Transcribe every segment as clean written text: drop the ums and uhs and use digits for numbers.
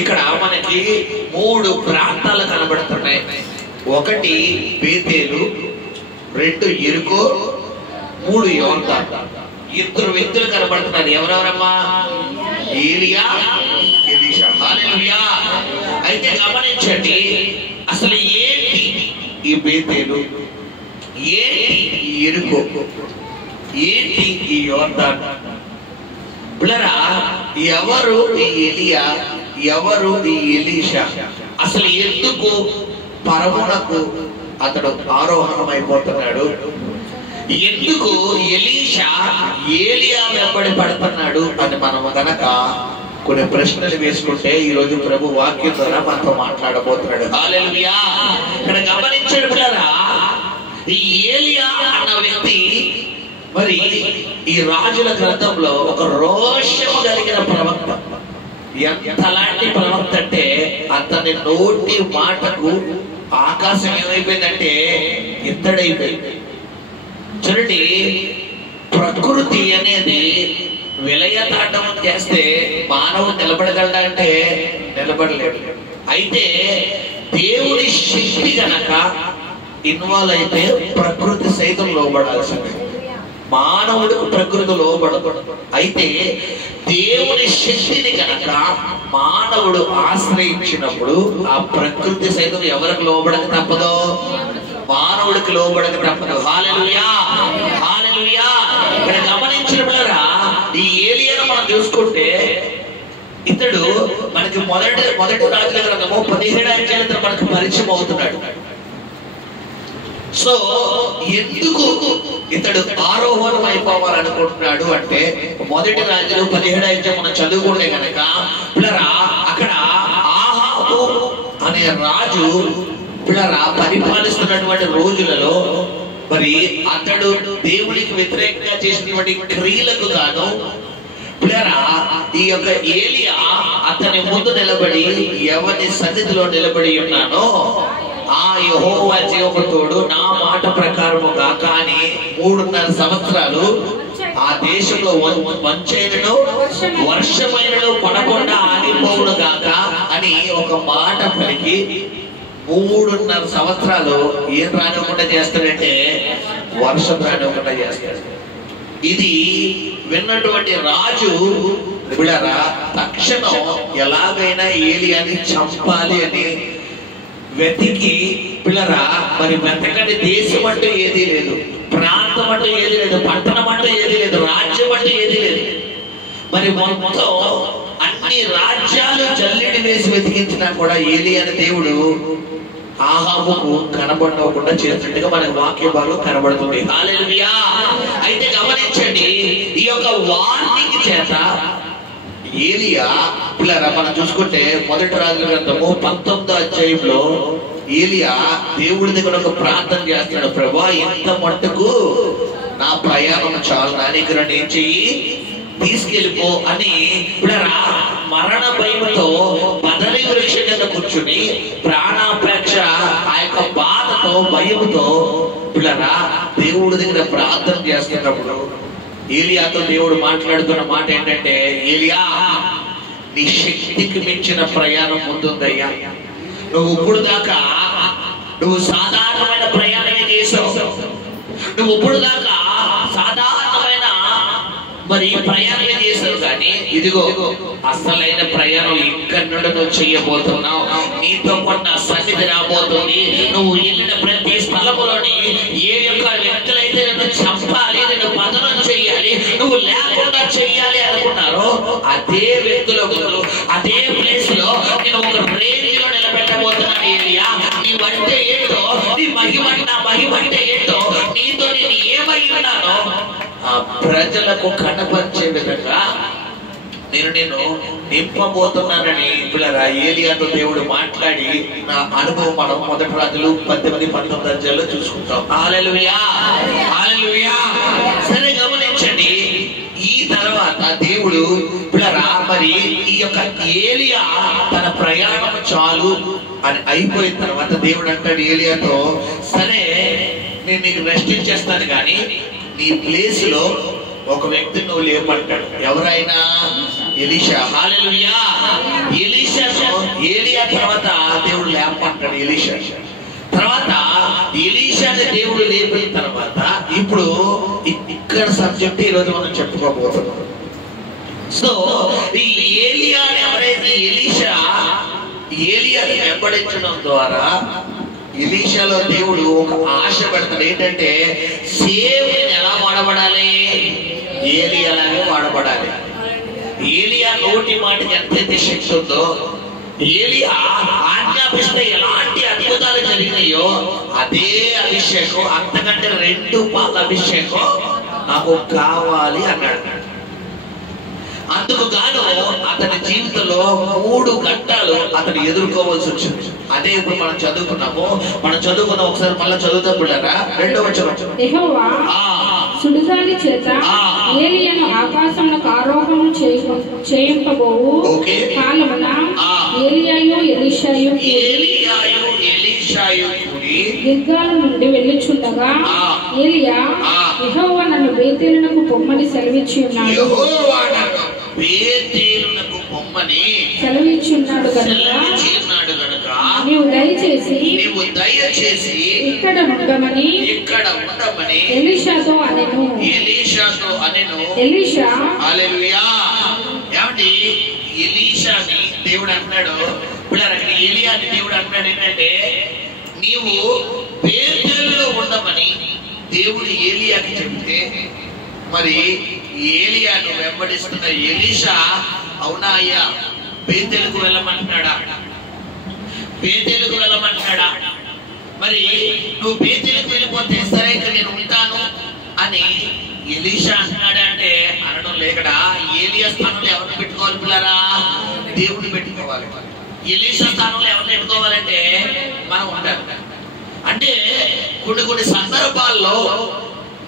ఇక్కడ మనకి 3 ప్రాంతాలు కనబడుతున్నాయి. ఒకటి బేతేలు, 2 యెరికో, 3 యోర్దాను. 2 వ్యక్తులు కనబడుతున్నారు. ఎవరెవరమ్మా? ఏలియా, ఎలీషా. హల్లెలూయా. అయితే గమనించండి, అసలు ఏంటి ఈ బేతేలు, ఏంటి ఈ యెరికో, ఏంటి ఈ యోర్దాను? పిల్లరా, ఎవరు ఈ ఏలియా, ఎవరు ఈ ఎలీషా? అసలు ఎందుకు పరమునకు అతడు ఆరోహణమైపోతున్నాడు? ఎందుకు ఎలీషా ఏలియా వెంబడి పడుతున్నాడు అని మనం గనక కొన్ని ప్రశ్నలు వేసుకుంటే ఈ రోజు ప్రభు వాక్యం ద్వారా మనతో మాట్లాడబోతున్నాడు. హల్లెలూయా. ఇక్కడ గమనించండి పిల్లరా, ఈ ఏలియా అన్న వ్యక్తి మరి ఈ రాజుల గ్రంథంలో ఒక రోషము కలిగిన ప్రవక్త. ఎంతలాంటి ప్రవక్త అంటే అతని నోటి మాటకు ఆకాశం ఏమైపోయిందంటే ఇత్తడైపోయింది. చూడండి, ప్రకృతి అనేది విలయతాండవం చేస్తే మానవుడు నిలబడగలడా అంటే నిలబడలేడు. అయితే దేవుడి శక్తి గనక ఇన్వాల్వ్ అయితే ప్రకృతి సైతం లోబడాల్సింది. మానవుడికి ప్రకృతి లోబడదు. అయితే దేవుని శక్తిని కనుక మానవుడు ఆశ్రయించినప్పుడు ఆ ప్రకృతి సైతం ఎవరికి లోబడక తప్పదో? మానవుడికి లోబడక తప్పదు. హల్లెలూయా, హల్లెలూయా. ఇక్కడ గమనించిన పిల్లరా, ఈ ఏలియాను మనం చూసుకుంటే ఇతడు మనకి మొదటి రాజుల గ్రంథము 17వ అధ్యాయంలో మనకు పరిచయం అవుతున్నాడు. సో ఎందుకు ఇతడు ఆరోహణం అయిపోవాలనుకుంటున్నాడు అంటే మొదటి రాజులు 17వ అధ్యాయం మనం చదువుకుంటే కనుక పిల్లరా, అక్కడ ఆహాబు అనే రాజు పిల్లరా పరిపాలిస్తున్నటువంటి రోజులలో మరి అతడు దేవునికి వ్యతిరేకంగా చేసినటువంటి క్రియలకు గాను పిల్లరా ఈ యొక్క ఏలియా అతని ముందు నిలబడి ఎవరి సన్నిధిలో నిలబడి ఉన్నానో ఆ యెహోవా జీవముతోడు నా మాట ప్రకారము గాక అని 3.5 సంవత్సరాలు ఆ దేశంలో మంచైనను వర్షమైనను పడకుండా ఆగిపోవును గాక అని ఒక మాట పలికి 3.5 సంవత్సరాలు ఏం రానివ్వకుండా చేస్తాడంటే వర్షం రానివ్వకుండా చేస్తాడు. ఇది విన్నటువంటి రాజు బిడరా తక్షణం ఎలాగైనా ఏలియాని చంపాలి అని వెతికి పిల్లరా మరి వెతకని దేశం అంటూ ఏదీ లేదు, ప్రాంతం అంటూ ఏదీ లేదు, పట్టణం అంటూ ఏదీ లేదు, రాజ్యం అంటూ ఏదీ లేదు. మరి మొత్తం అన్ని రాజ్యాలు జల్లెడి వేసి వెతికించినా కూడా ఏలియాని దేవుడు ఆహాబుకు కనబడకుండా చేసినట్టుగా మనకు వాక్య భాగం కనబడుతుంది. హల్లెలూయా. అయితే గమనించండి, ఈ యొక్క వార్నింగ్ చేత ఏలియా పిల్లరా మనం చూసుకుంటే మొదటి రాజుల గ్రంథము 19వ అధ్యాయంలో ఏలియా దేవుడి దగ్గర ఒక ప్రార్థన చేస్తున్నాడు. ప్రభువా, ఇంత మట్టుకు నా ప్రయాణం చాలు, నా దగ్గర ఏం చెయ్యి, తీసుకెళ్ళిపో అని పిల్లరా మరణ భయంతో పదవి వృక్ష కింద కూర్చుని ప్రాణాపేక్ష ఆ యొక్క బాధతో భయముతో పిల్లరా దేవుడి దగ్గర ప్రార్థన చేస్తున్నప్పుడు ఏలియాతో దేవుడు మాట్లాడుతున్న మాట ఏంటంటే, ఏలియా నీ శక్తికి మించిన ప్రయాణం ముందుందయ్యా. నువ్వు ఇప్పుడు దాకా నువ్వు సాధారణమైన ప్రయాణమే చేసావు. నువ్వు ఇప్పుడు దాకా సాధారణమైన మరి ప్రయాణమే చేసావు, కానీ ఇదిగో అసలైన ప్రయాణం ఇక్కడి నుండి నువ్వు చెయ్యబోతున్నావు. నీతో కొన్న సన్నిధి రాబోతుంది. నువ్వు వెళ్ళిన ప్రతి స్థలములోని ఏ యొక్క వ్యక్తులైతే నిన్ను చంపాలి, నిన్ను పతనం చెయ్యాలి, నువ్వు లేకుండా చెయ్యాలి అనుకున్నారో అదే వ్యక్తులకు అదే ప్లేస్ లో నేను ఒక రేంజ్ లో నిలబెట్టబోతున్నాను. ఏలియా, నీవంటే ఏంటో, నీ మహిమంటే ఏంటో, నీతో నేను ఏమై ఉన్నానో ఆ ప్రజలకు కనపరిచే విధంగా నేను నింపబోతున్నానని పిల్లరా ఏలియాతో దేవుడు మాట్లాడి నా అనుభవం మనం మొదటి రాజులు 18-19 అధ్యాయాల్లో చూసుకుంటాం. హల్లెలూయా, హల్లెలూయా. సరే గమనించండి, ఈ తర్వాత దేవుడు పిల్లరా మరి ఈ యొక్క ఏలియా తన ప్రయాణం చాలు అని అయిపోయిన తర్వాత దేవుడు అంటాడు ఏలియాతో, సరే నేను నీకు రెస్ట్ ఇచ్చేస్తాను, కానీ నీ ప్లేస్ లో ఒక వ్యక్తిని నువ్వు లేపంటాడు. ఎవరైనా? ఎలీషా. హల్లెలూయా. ఎలీషాను తర్వాత దేవుడు లేపమంటాడు ఎలీషా. తర్వాత ఎలీషాని దేవుడు లేపిన తర్వాత ఇప్పుడు ఇక్కడ సబ్జెక్ట్ ఈరోజు మనం చెప్పుకోబోతున్నాం. సో ఈ ఏలియాని ఎవరైతే ఏలియాని వెంబడించడం ద్వారా ఎలీషాలో దేవుడు ఒక ఆశ పెడతాడు. ఏంటంటే సేమ్ ఎలా వాడబడాలి, ఏలియాలాగే వాడబడాలి. ఏలియా నోటి మాటకి ఎంతైతే శక్తి ఉందో, ఏలియా ఆజ్ఞాపిస్తే ఎలాంటి అద్భుతాలు జరిగినాయో అదే అభిషేకం, అంతకంటే 2 పాల అభిషేకం నాకు కావాలి అన్నాడు. అందుకు గాను అతని జీవితంలో 3 ఘట్టాలు అతను ఎదుర్కోవాల్సి వచ్చింది. అదే ఇప్పుడు మనం చదువుకున్నాము. మనం చదువుకున్న ఒకసారి మళ్ళీ చదువుతాం బిడ్డరా. 2వ వచనం. యెహోవా సుడిగాలి చేత ఏలియాను ఆకాశమునకు ఆరోహణం చేయింపబోవు కాలమున ఏలియాయు ఎలీషాయు కూడి గిల్గాలు నుండి వెళ్ళుచుండగా ఏలియా యెహోవా నన్ను బేతేలునకు పొమ్మని సెలవిచ్చి ఉన్నాడు కనుక నీవు దయచేసి ఇక్కడ ఉండమని ఎలీషాతో అనెను. ఎలీషా హల్లెలూయా. ఏమండి ఎలీషాని దేవుడు అంటున్నాడు, పిల్లలకి ఏలియాని దేవుడు అంటున్నాడు ఏంటంటే నీవు బేతేలులో ఉండమని దేవుడు ఏలియాకి చెప్తే, మరి ఏలియాను వెంబడిస్తున్న ఎలీషా అవునా అయ్యా బేతేలుకు వెళ్ళమంటున్నాడా, బేతేలుకు వెళ్ళమంటున్నాడా, మరి నువ్వు బేతేలుకు వెళ్ళిపోతే సరే ఇక్కడ నేను ఉంటాను అని ఎలీషా అంటున్నాడా అంటే అనడం లేకడా. ఏలియా స్థానంలో ఎవరిని పెట్టుకోవాలి పిల్లరా? దేవుడిని పెట్టుకోవాలి. ఎలీషా స్థానంలో ఎవరిని పెట్టుకోవాలంటే మనం ఉంటాం. అంటే కొన్ని సందర్భాల్లో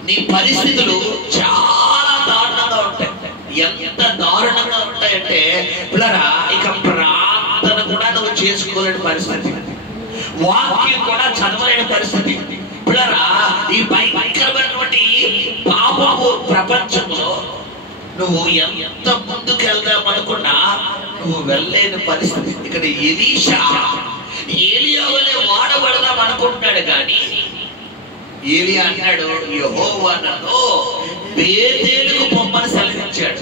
నీ పరిస్థితులు చాలా దారుణంగా ఉంటాయి. ఎంత దారుణంగా ఉంటాయంటే పిల్లరా, ఇక ప్రార్థన కూడా నువ్వు చేసుకోలేని పరిస్థితి, వాక్యం కూడా చదవలేని పరిస్థితి. పిల్లరా, ఈ భయంకరమైనటువంటి పాపపు ప్రపంచంలో నువ్వు ఎంత ముందుకు వెళ్దాం అనుకున్నా నువ్వు వెళ్ళలేని పరిస్థితి. ఇక్కడ ఎలీషా ఏలియా వలె వాడబడదాం అనుకుంటున్నాడు కానీ ఏలియా అన్నాడు యెహోవా నన్ను బేతేలుకు పొమ్మని సెలవిచ్చాడు.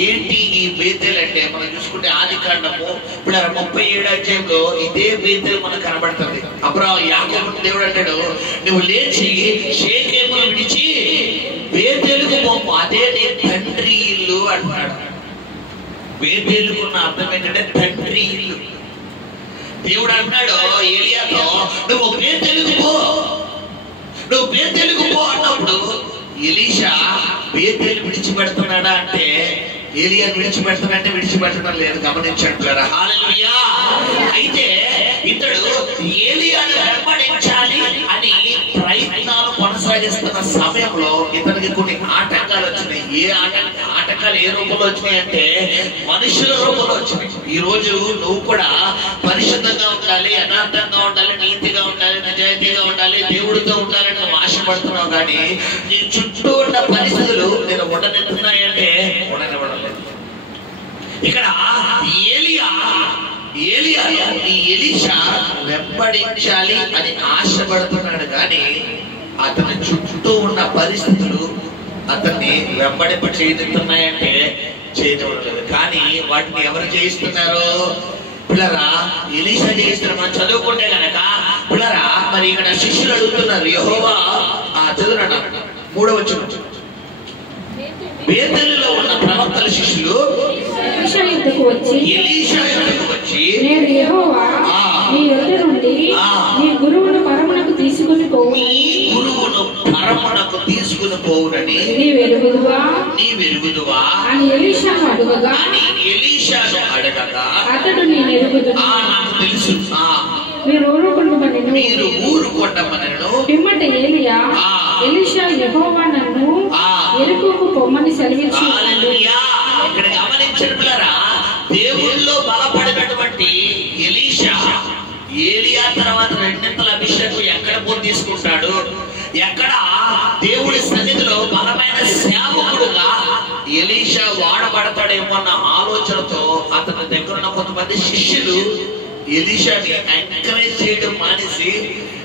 ఏంటి ఈ బేతేలు అంటే మనం చూసుకుంటే ఆదికాండము ఇప్పుడు 37వ అధ్యాయంలో ఇదే బేతేలు మనకు కనబడుతుంది. అప్పుడు యాకోబుకు దేవుడు అంటాడు నువ్వు లేచి షేకెమును విడిచి బేతేలుకు పొమ్ము, అదే నీ తండ్రి ఇల్లు అంటున్నాడు. బేతేలుకు ఉన్న అర్థం ఏంటంటే తండ్రి ఇల్లు. దేవుడు అంటున్నాడు ఏలియాతో నువ్వు బేతేలుకు పో, నువ్వు బేతేలుకు పో అన్నప్పుడు ఎలీషా బేతేలు విడిచిపెడుతున్నాడా అంటే ఏలియాను విడిచిపెడతానంటే విడిచిపెట్టడం లేదు. గమనించండి. హల్లెలూయా. అయితే ఇతడు ఏలియాను వెంబడించాలి అని ప్రయత్నాలు కొనసాగిస్తున్న సమయంలో ఇతనికి కొన్ని ఆటంకాలు వచ్చినాయి. ఆటంకాలు ఏ రూపంలో వచ్చినాయి అంటే మనుషుల రూపంలో వచ్చినాయి. ఈ రోజు నువ్వు కూడా పరిశుద్ధంగా ఉండాలి, యథార్థంగా ఉండాలి, నీతిగా ఉండాలి, నిజాయితీగా ఉండాలి, దేవుడితో ఉండాలని నువ్వు ఆశపడుతున్నావు కానీ నీ చుట్టూ ఉన్న పరిస్థితులు నేను ఉండనిస్తున్నాయంటే ఉండనివ్వడం లేదు. ఇక్కడ ఎలీషా వెంబడించాలి అని ఆశపడుతున్నాడు కానీ అతని చుట్టూ ఉన్న పరిస్థితులు అతన్ని వెంబడింప చేస్తున్నాయంటే చేయనివ్వలేదు. కానీ వాటిని ఎవరు చేయిస్తున్నారు పిల్లరా? ఎలీషా చేయిస్తున్నారు. మనం చదువుకుంటే గనక పిల్లరా మరి ఇక్కడ శిష్యులు అడుగుతున్నారు యెహోవా చదువునన్నా 3వ వచనం. బేతేలులో ఉన్న ప్రవక్తల శిష్యులు ఎలీషా యొద్దకు వచ్చి నేను యెహోవా నీ యొద్ద నుండి నీ గురువును పరమునకు తీసుకుని పోవునని నీవెరుగుదువా అని ఎలీషాను అడగగా అతడు నేను ఎరుగుదును నాకు తెలుసు మీరు ఊరుకొండమనెను. పిమ్మట ఏలియా ఎలీషా యెహోవా నన్ను ఎరుకుకు పొమ్మని సెలవిచ్చి. ఇక్కడ గమనించండి పిల్లరా, దేవుళ్ళలో బలపడినటువంటి ఎలీషా ఏలియా తర్వాత 2 అభిషేకం ఎక్కడ పోటీ తీసుకుంటాడు, ఎక్కడ దేవుడి సన్నిధిలో బలమైన సేవకుడుగా ఎలీషా వాడబడతాడేమో అన్న ఆలోచనతో అతని దగ్గర ఒక కొంతమంది శిష్యులు ఎలీషాని ఎంకరేజ్ చేయడం మానేసి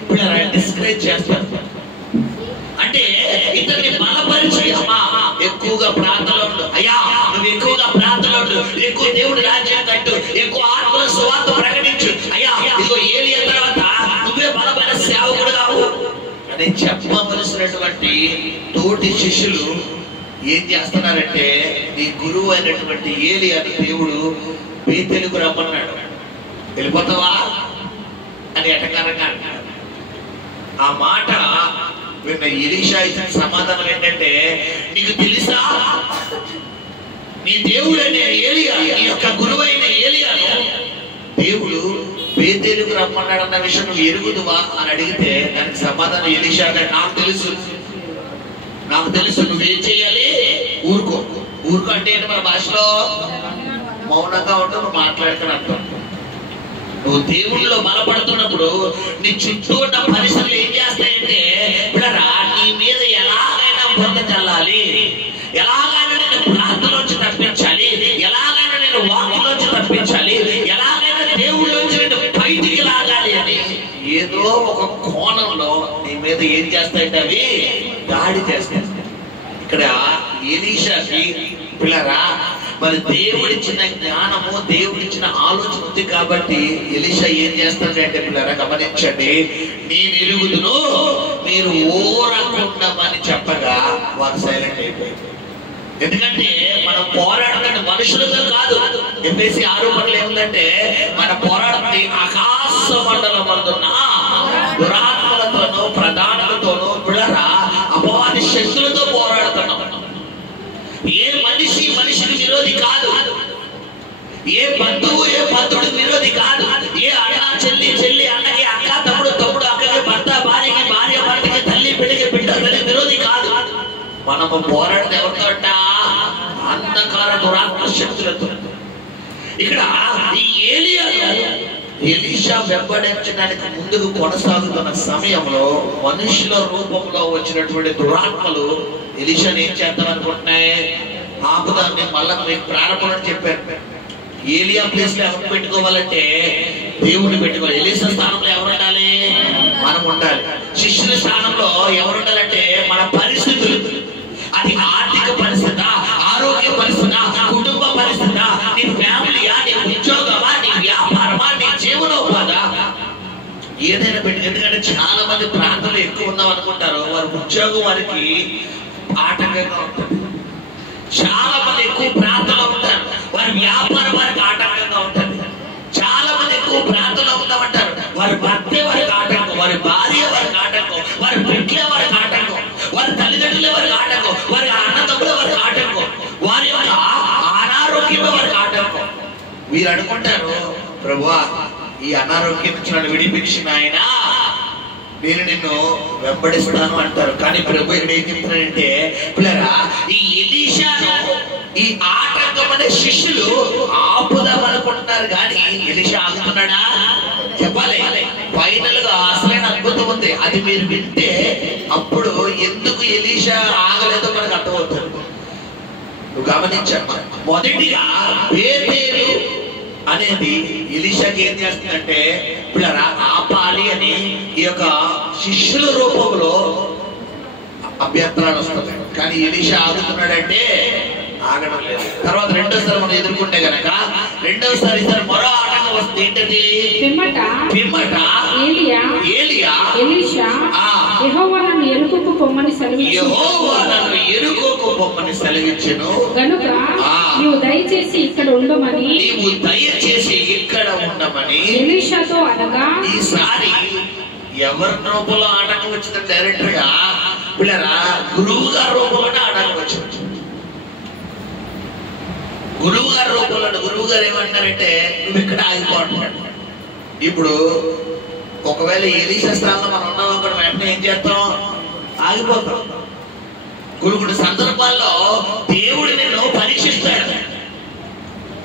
పిల్లరా డిస్కరేజ్ చేస్తారు. అంటే ఇతన్ని బలపరిచి అమ్మా ఎక్కువగా ప్రార్థనలో ఉండు, అయ్యా నువ్వు ఎక్కువగా ప్రార్థనలో ఉండు, ఎక్కువ దేవుడి రాజ్యం కట్టు, ఎక్కువ ఆత్మల సువార్త ప్రకటించు, అయ్యా ఇదిగో ఏలియా తర్వాత నువ్వే బలమైన సేవకుడు కావు అని చెప్పవలసినటువంటి తోటి శిష్యులు ఏం చేస్తున్నారంటే నీ గురువు అయినటువంటి ఏలియాని దేవుడు బేతేలుకు రమ్మన్నాడు, వెళ్ళిపోతావా అని ఎటకారంగా అంటాడు. ఆ మాట విన్న ఎలీషా ఇచ్చిన సమాధానం ఏంటంటే, నీకు తెలుసా నీ దేవుడైన ఏలియా, నీ యొక్క గురువైన ఏలియాను దేవుడు బేతేలుకు రమ్మన్నాడన్న విషయం నువ్వు ఎరుగుదువా అని అడిగితే దానికి సమాధానం ఎలీషా అంటే, నాకు తెలుసు నువ్వేం చేయాలి, ఊరుకో. ఊరుకో అంటే ఏంటి మన భాషలో? మౌనంగా ఉంటూ నువ్వు మాట్లాడుతున్నట్టు. నువ్వు దేవుళ్ళలో బలపడుతున్నప్పుడు నీ చుట్టూ ఉన్న పరిస్థితులు ఏం చేస్తాయంటే, బిడ్డరా నీ మీద ఎలాగైనా బురద చల్లాలి, ఎలాగైనా నేను ప్రార్థనలోంచి తప్పించాలి, ఎలాగైనా నేను వాక్కులోంచి తప్పించాలి, ఎలాగైనా దేవుళ్ళలోంచి నేను బయటికి లాగాలి అని ఏదో ఒక కోణంలో నీ మీద ఏం చేస్తాయంటే అవి దాడి చేస్తాయి. ఇక్కడ ఎలీషాకి పిల్లరా మరి దేవుడిచ్చిన జ్ఞానము, దేవుడిచ్చిన ఆలోచన ఉంది కాబట్టి ఎలీషా ఏం చేస్తాడంటే పిల్లరా గమనించండి, నేను ఎరుగుదును మీరు ఊరకుండమని చెప్పగా వారు సైలెంట్ అయిపోయింది. ఎందుకంటే మనం పోరాడుతున్న మనుషులతో కాదు. ఎఫెసీ 6:10 ఏముందంటే మన పోరాడుతుంది ఆకాశ మండలం అందున్న దురాత్మలతోనూ ప్రధానులతోనూ పిల్లరా అపవాది శక్తులతో పోరాడుతున్నాం. ఏ మనిషి మనిషికి విరోధి కాదు, ఏ బంధువు ఏ బంధువుడి విరోధి కాదు, ఏ అన్న చెల్లి చెల్లి అన్నకి, అక్క తమ్ముడు తమ్ముడు అక్కకి, భర్త భార్యకి, భార్య భర్తకి, తల్లి బిడ్డకి బిడ్డ విరోధి కాదు. మనము పోరాడేది ఎవరితో అంట? అంధకార దురాత్మ శక్తులతో. ఇక్కడ ఈ ఎలీషా వెంబడించడానికి ముందుకు కొనసాగుతున్న సమయంలో మనుషుల రూపంలో వచ్చినటువంటి దురాత్మలు ఎలీషాని ఏం చేద్దాం అనుకుంటున్నాయి? ఆపుదాన్ని మళ్ళా మీకు ప్రారంభం చెప్పారు. ఏలియా ప్లేస్ లో ఎవరు పెట్టుకోవాలంటే దేవుడిని పెట్టుకోవాలి. ఎలీషా స్థానంలో ఎవరు ఉండాలి? మనం ఉండాలి. శిష్యుల స్థానంలో ఎవరు ఉండాలంటే మన పరిస్థితులు, అది ఆర్థిక పరిస్థితి, ఆరోగ్య పరిస్థితి, కుటుంబ పరిస్థితి, నీ ఫ్యామిలీయా, నీ ఉద్యోగమా, నీ వ్యాపారమా, నీ జీవనోపాధి ఏదైనా పెట్టి. ఎందుకంటే చాలా మంది ప్రాంతాలు ఎక్కువ ఉందాం అనుకుంటారు, వారి ఉద్యోగం వారికి ఆటంకంగా ఉంటుంది. చాలా మంది ఎక్కువ ప్రాంతంలో ఉంటారు, వారి వ్యాపారం వారికి ఆటంకంగా ఉంటుంది. చాలా మంది ఎక్కువ ప్రాంతంలో ఉందామంటారు, వారి భర్తే వారికి ఆటంకం, వారి భార్య వారికి ఆటంకం, వారి బిడ్డలే వారికి ఆటంకం, వారి తల్లిదండ్రులే వారికి ఆటంకం, వారి అన్నదమ్ములే వారికి ఆటంకం, వారి యొక్క అనారోగ్యమే వారికి ఆటంకం. వీరు అనుకుంటారు, ప్రభువా ఈ అనారోగ్యం నుంచి నన్ను విడిపించిన ఆయన నేను నిన్ను వెంబడిస్తాను అంటారు. కానీ ప్రభు ఇక్కడ ఏం చెప్తున్నాడంటే, పిల్లరా ఈ ఎలీషాను ఈ ఆటంకం అనే శిష్యులు ఆపుదాం అనుకుంటున్నారు, కానీ ఎలీషా ఆగుతున్నాడా? చెప్పాలి. ఫైనల్ గా అసలైన అద్భుతం ఉంది, అది మీరు వింటే అప్పుడు ఎందుకు ఎలీషా ఆగలేదో మనకు అర్థమవుతుంది. నువ్వు గమనించమ్మా. మొదటిగా బేతేలు అనేది ఎలీషాకి ఏం చేస్తుందంటే పిల్లరా ఆపాలి అని ఈ యొక్క శిష్యుల రూపంలో అభ్యంతరాలు వస్తున్నాయి. కానీ ఎలీషా ఆగుతున్నాడంటే ఆగడం లేదు. తర్వాత రెండోసారి మనం ఎదుర్కొంటే గనక రెండోసారి మరో ఆటంకం వస్తుంది. ఏంటది? పిమ్మట ఏలియా ఎలీషా యెహోవా నన్ను ఎరుకోకు పొమ్మని సెలవిచ్చెను గనుక నీవు దయచేసి ఇక్కడ ఉండమని ఎలీషాతో అనగా, ఈసారి ఎవరి రూపంలో ఆటంకం వచ్చింది? డైరెక్టర్ గా పిల్లరా గురువు గారి రూపంలోనే ఆటంకం వచ్చింది. గురువు గారి రూపంలో గురువు గారు ఏమంటారంటే నువ్వు ఇక్కడ ఆగిపోతున్నాడు. ఇప్పుడు ఒకవేళ ఎలీషా స్థానంలో మనం ఉన్నాం అక్కడ వెంటనే ఏం చేస్తాం? ఆగిపోతాం. కొన్ని సందర్భాల్లో దేవుడు నిన్ను పరీక్షిస్తాడు.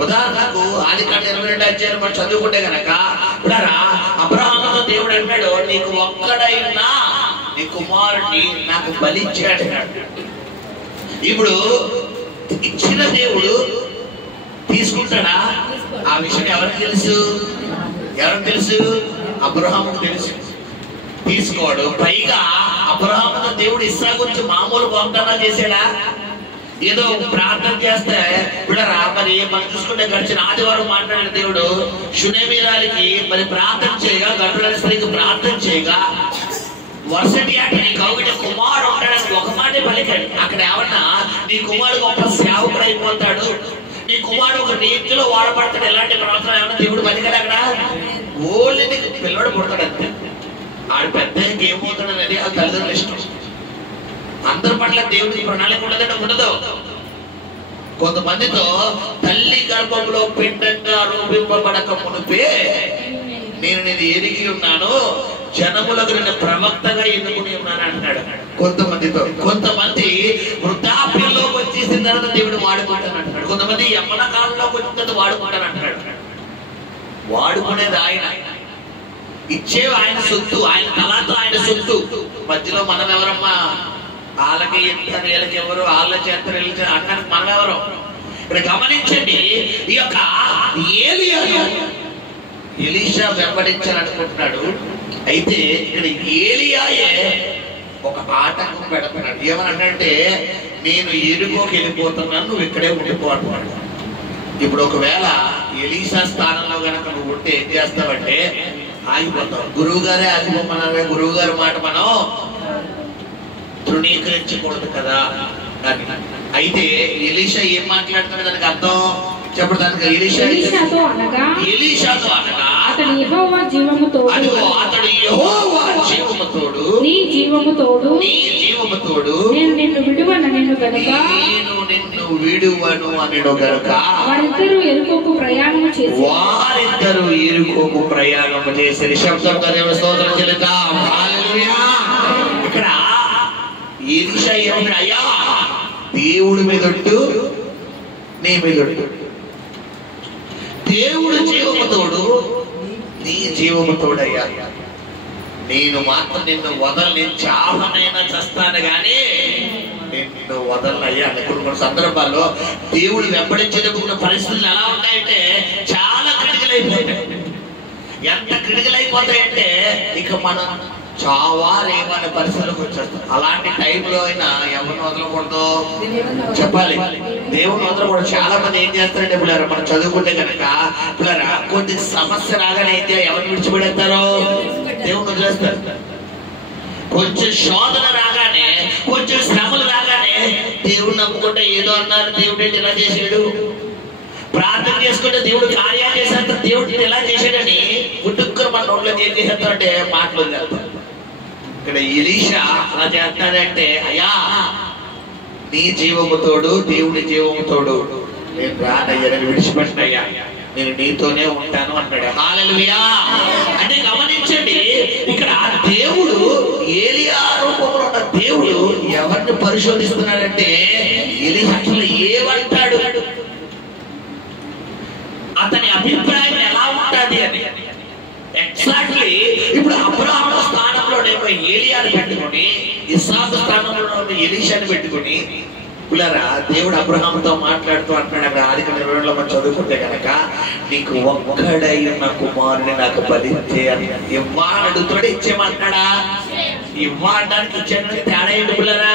ఉదాహరణకు ఆదికాండం 22వ అధ్యాయం మనం చదువుకుంటే గనక ఇప్పుడారా అబ్రహాముతో దేవుడు అన్నాడు, నీకు ఒక్కడైనా నీ కుమారుడిని నాకు బలిచ్చాడు. ఇప్పుడు ఇచ్చిన దేవుడు తీసుకుంటాడా? ఆ విషయం ఎవరికి తెలుసు? అబ్రహాముకు తెలుసు. తీసుకోడు. పైగా అబ్రహాముతో దేవుడు ఇస్సాకు గురించి మామూలు వాగ్దానం చేశాడా? ఏదో ప్రార్థన చేస్తే బిడ్డరా, మరి మనం చూసుకుంటే గడిచిన ఆదివారం మాట్లాడిన దేవుడు షునేమీరాలికి మరి ప్రార్థన చేయగా, గర్భుల స్త్రీకి ప్రార్థన చేయగా, వర్షటి అంటే నీ కౌగిట కుమారుడు ఉంటాడని ఒక మాటే పలికాడు. అక్కడ ఏమన్నా నీ కుమారుడు గొప్ప సేవకుడు అయిపోతాడు, నీ కుమారుడు ఒక రీతిలో వాడబడతాడు, ఎలాంటి ప్రవర్తన ఏమన్నా దేవుడు పలికాడు అక్కడ? ఓన్లీ నీకు పిల్లడు పుడతాడు అంతే. ఆడు పెద్ద ఏమవుతాడు అనేది ఆ తల్లిదండ్రులు ఇష్టం. అందరి పట్ల దేవుడికి ప్రణాళిక ఉండదు. కొంతమందితో తల్లి గర్భంలో పిండంగా రూపింపబడక మునిపే నేను నేను ఎరిగి ఉన్నాను, జనములకు నేను ప్రవక్తగా ఎన్నుకుని ఉన్నాను అంటున్నాడు. కొంతమంది వృద్ధాప్యంలోకి వచ్చేసిన తర్వాత దేవుడు వాడుకుంటాను అంటున్నాడు. కొంతమంది యవ్వన కాలంలోకి వచ్చిన తర్వాత వాడుకుంటాను అంటున్నాడు. వాడుకునేది ఆయన, ఇచ్చేవి ఆయన సొత్తు, ఆయన తలాతో ఆయన సొత్తు. మధ్యలో మనం ఎవరమ్మా? వాళ్ళకి ఎంత వీళ్ళకి ఎవరు, వాళ్ళ చేస్తారు వీళ్ళ అన్నానికి మనం ఎవరు? ఇక్కడ గమనించండి, ఈ యొక్క ఎలీషా వెంబడించాలనుకుంటున్నాడు. అయితే ఇక్కడ ఏలియాయే ఒక ఆటంకం పెడుతున్నాడు. ఏమనంటే, నేను ఎరుకోకి వెళ్ళిపోతున్నాను, నువ్వు ఇక్కడే ఉండిపో అంటున్నాడు. ఇప్పుడు ఒకవేళ ఎలీషా స్థానంలో కనుక నువ్వు ఉంటే ఏం చేస్తావంటే ఆగిపోతావు. గురువు గారే ఆగిపోమన్నారే, గురువు గారి మాట మనం తృణీకరించకూడదు కదా. అయితే ఎలీషా ఏం మాట్లాడుతున్నాడు దానికి అర్థం చెప్పండి. దానికి ఎలీషాతో అనగా అతడు యెహోవా జీవము తోడు, నీ జీవము తోడు, నేను నిన్ను విడువను అనెను గనుక వారిద్దరూ ఎరుకోకు ప్రయాణము చేసి శబ్దంతో దేవుని స్తోత్రం చెల్లిద్దాం. ఇక్కడ ఎలీషా ఏమన్నాడు? అయ్యా, దేవుడి మీదొట్టు, నీ మీదొట్టు. దేవుడు జీవముతోడు, నీ జీవముతోడయ్యా. నేను మాత్రం నిన్ను వదలు, నేను చావనైనా చేస్తాను గాని నిన్ను వదలయ్యా. కొన్ని సందర్భాల్లో దేవుడు వెంబడించేటప్పుడు పరిస్థితులు ఎలా ఉంటాయంటే చాలా క్రిటికల్ అయిపోతాయి. ఎంత క్రిటికల్ అయిపోతాయంటే ఇక మనం చావారేమనే పరిస్థితులకు వచ్చేస్తాం. అలాంటి టైంలో అయినా ఎవరిని వదలకూడదు చెప్పాలి, దేవుని వదలకూడదు. చాలా మంది ఏం చేస్తారంటే పిల్లరా, మనం చదువుకుంటే కనుక పిల్లరా కొన్ని సమస్య రాగానే అయితే ఎవరిని విడిచిపెడతారో దేవుని వదిలేస్తారు. కొంచెం శోధన రాగానే, కొంచెం శ్రమలు రాగానే దేవుడు నమ్ముకుంటే ఏదో అన్నారు, దేవుడు ఏంటి ఇలా చేసాడు, ప్రార్థన చేసుకుంటే దేవుడు కార్యాలు చేసేంత దేవుడిని ఎలా చేశాడని గుడ్డుక్కరు మన నోట్లో ఏం చేసేస్తారంటే మాటలు వదిలేస్తారు. ఇక్కడ ఎలీషా అలా చేస్తాడంటే, అయ్యా నీ జీవముతోడు, దేవుడి జీవముతోడు నేను రానయ్యా, నేను విడిచిపెట్టనయ్యా, నేను నీతోనే ఉంటాను అన్నాడు. హల్లెలూయా. అంటే గమనించండి, ఇక్కడ దేవుడు ఏలియా రూపంలో ఉన్న దేవుడు ఎవరిని పరిశోధిస్తున్నాడంటే ఎలీషా అసలు ఏమంటాడు, అతని అభిప్రాయం ఎలా ఉంటుంది అని. ఎగ్జాక్ట్లీ ఇప్పుడు అబ్రహాము స్థానంలోనేమో ఏలియాని పెట్టుకుని, ఇస్సాకు స్థానంలో ఎలీషాని పెట్టుకుని పిల్లరా దేవుడు అబ్రహాముతో మాట్లాడుతూ అంటున్నాడు. అక్కడ ఆదికాండం 20లో మనం చదువుకుంటే కనుక, నీకు ఒక్కడైన కుమారుని నాకు బలిచ్చే ఇవ్వాలని అడుగుతాడు, ఇచ్చేమంటాడా? ఇవ్వడానికి ఇచ్చేయడానికి తేడా ఏంటి పిల్లరా?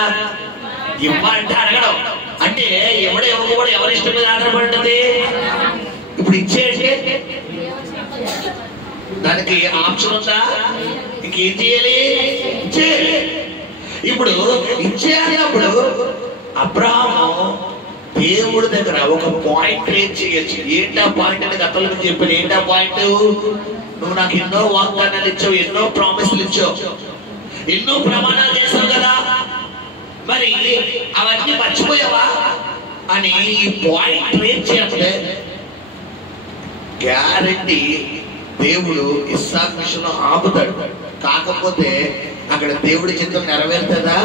ఇవ్వాలంటే అడగడం, అంటే ఎవడో ఇవ్వకపోవడం ఎవరి ఇష్టం మీద ఆధారపడుతుంది. ఇప్పుడు ఇచ్చేయంటే దానికి ఆప్షన్ ఉందా? ఇంకేం చేయాలి? ఇచ్చేయాలి. ఇప్పుడు ఇచ్చేయాలి. అబ్రహాము దేవుడి దగ్గర ఒక పాయింట్ రేట్ చేయొచ్చు. ఏంటా పాయింట్ అని గతంలో మీకు చెప్పాను. ఏంటా పాయింట్? నువ్వు నాకు ఎన్నో వాగ్దానాలు ఇచ్చావు, ఎన్నో ప్రామిస్లు ఇచ్చావు, ఎన్నో ప్రమాణాలు చేసావు కదా, మరి అవన్నీ మర్చిపోయావా అని ఈ పాయింట్ రేట్ చేస్తే గ్యారంటీ దేవుడు ఇస్సాకు విషయంలో ఆపుతాడు. కాకపోతే అక్కడ దేవుడి చిత్తం నెరవేరుతుందా?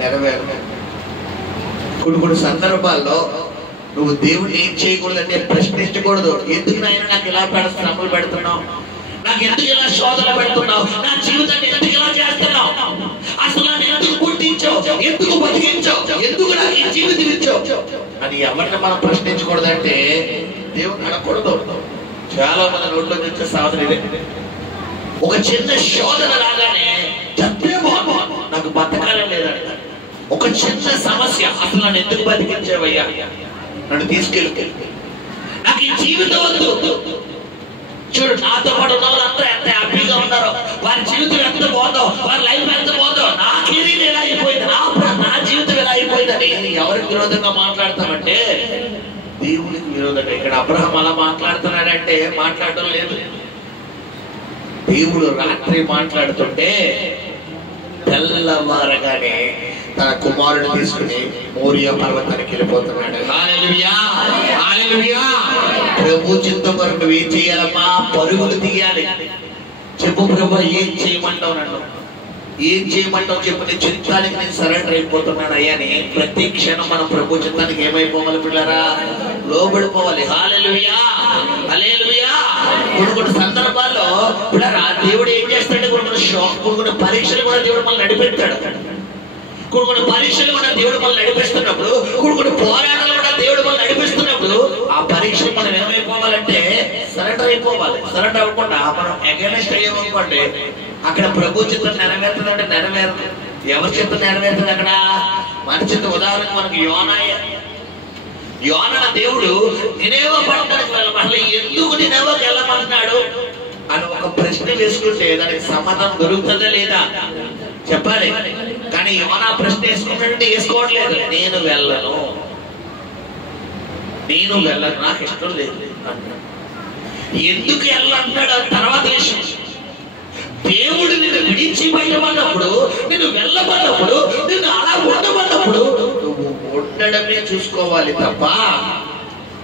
నెరవేరుతుంది. కొన్ని సందర్భాల్లో నువ్వు దేవుడిని ఏం చేయకూడదంటే ప్రశ్నించకూడదు. ఎందుకు నాయన నాకు ఇలా శ్రమలు పెడుతున్నావు, నాకు ఎందుకు ఇలా శోధనలు పెడుతున్నావు, నా జీవితాన్ని ఎందుకు ఇలా చేస్తున్నావు, అసలు నన్ను ఎందుకు పుట్టించావు, ఎందుకు బతికించావు, ఎందుకు నాకు ఈ జీవితం ఇచ్చావు అని ఎవరిని మనం ప్రశ్నించకూడదంటే దేవుని అడగకూడదు. చాలా మంది నోట్లో వచ్చే సాధన ఇదే. ఒక చిన్న శోధన రాగానే చంపేమో నాకు బతకాలం లేదంట. ఒక చిన్న సమస్య, అసలు నన్ను ఎందుకు బతికించేవయ్యా, నన్ను తీసుకెళ్ళి, నాకు ఈ జీవితం వద్దు. చూడు, నాతో పాటు ఉన్న వాళ్ళంతా ఎంత హ్యాపీగా ఉన్నారో, వారి జీవితం ఎంత బాగుందో, వారి లైఫ్ ఎంత బాగుందో, నా కెరీర్ ఎలా అయిపోయింది, నా జీవితం ఎలా అయిపోయిందని ఎవరికి విరోధంగా మాట్లాడతామంటే దేవునికి విరోధంగా. ఇక్కడ అబ్రహాం అలా మాట్లాడుతున్నాడంటే మాట్లాడటం లేదు. దేవుడు రాత్రి మాట్లాడుతుంటే తెల్లవారగానే తన కుమారుడు తీసుకుని మోరియా పర్వతానికి వెళ్ళిపోతున్నాడు. హల్లెలూయా, హల్లెలూయా. ప్రభు చిత్తం కొరకు ఏం చేయాలమ్మా? పరుగులు తీయాలి. చెప్పు ప్రభు, ఏం చేయమంటావు నన్ను, ఏం చేయమంటావు చెప్పు, నీ చిత్తానికి నేను సరెండర్ అయిపోతున్నాను అయ్యా అని ప్రతి క్షణం మనం ప్రభు చిత్తానికి ఏమైపోవాలి పిల్లరా? లోబడిపోవాలి. హల్లెలూయా, హల్లెలూయా. కొన్ని సందర్భాల్లో పిల్లరా దేవుడు ఏం చేస్తాడు? కొన్ని పరీక్షలు కూడా దేవుడు మనల్ని నడిపెడతాడు. కొన్ని పరీక్షలు కూడా దేవుడు మనల్ని నడిపిస్తున్నప్పుడు, కొన్ని పోరాటాలు కూడా దేవుడు మనల్ని నడిపిస్తున్నప్పుడు ఆ పరీక్షలు మనం ఏమైపోవాలంటే సరెండర్ అయిపోవాలి. సరెండర్ అవ్వకుండా మనం అగైనెస్ట్ అయ్యామనుకోండి, అక్కడ ప్రభు చిత్తం నెరవేరుతుందంటే నెరవేరదు. ఎవరి చిత్తం నెరవేరుతుంది అక్కడ? మన చిత్తం. ఉదాహరణకు మనకు యోనా దేవుడు నినేవే పట్టణానికి వెళ్ళమని, ఎందుకు నినేవేకి వెళ్ళమంటున్నాడు అని ఒక ప్రశ్న వేసుకుంటే దానికి సమాధానం దొరుకుతుందా లేదా చెప్పాలి. కానీ యోనా ప్రశ్న వేసుకుంటాడంటే వేసుకోవట్లేదు. నేను వెళ్ళను, నాకు ఇష్టం లేదు అంటాడు. ఎందుకు వెళ్ళంటున్నాడు తర్వాత విషయం. దేవుడు నిన్ను విడిచి వెళ్ళమన్నప్పుడు, నిన్ను వెళ్ళమన్నప్పుడు, నిన్ను అలా ఉండమన్నప్పుడు నువ్వు ఉండడమే చూసుకోవాలి తప్ప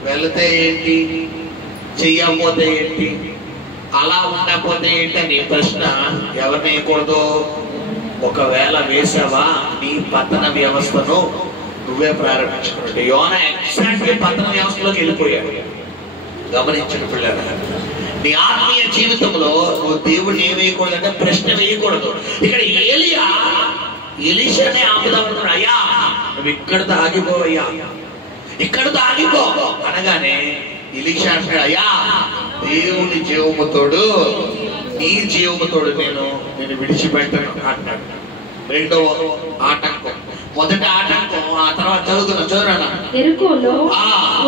వెళితే ఏంటి, చెయ్యకపోతే ఏంటి, అలా ఉండకపోతే ఏంటి అని ప్రశ్న ఎవరిని వేయకూడదు. ఒకవేళ వేసావా నీ పతన వ్యవస్థను నువ్వే ప్రారంభించుకున్నట్టు. యోనా ఎగ్జాక్ట్లీ పతన వ్యవస్థలోకి వెళ్ళిపోయాడు. గమనించిన పిల్లలు, నీ ఆత్మీయ జీవితంలో నువ్వు దేవుడిని ఏం వేయకూడదంటే ప్రశ్న వేయకూడదు. ఇక్కడ ఎలీషానే ఆపుదామనుకున్నాడు. అయ్యా నువ్వు ఇక్కడితో ఆగిపోవయ్యా, ఇక్కడితో ఆగిపో అనగానే ఎలీషా అంటాడు, అయ్యా దేవుని జీవముతోడు, నీ జీవముతోడు నేను విడిచిపెట్టను అంటాడు. రెండవ ఆటంకం. మొదటి ఆటంకం ఆ తర్వాత చదువుతున్నా. యెరికోలో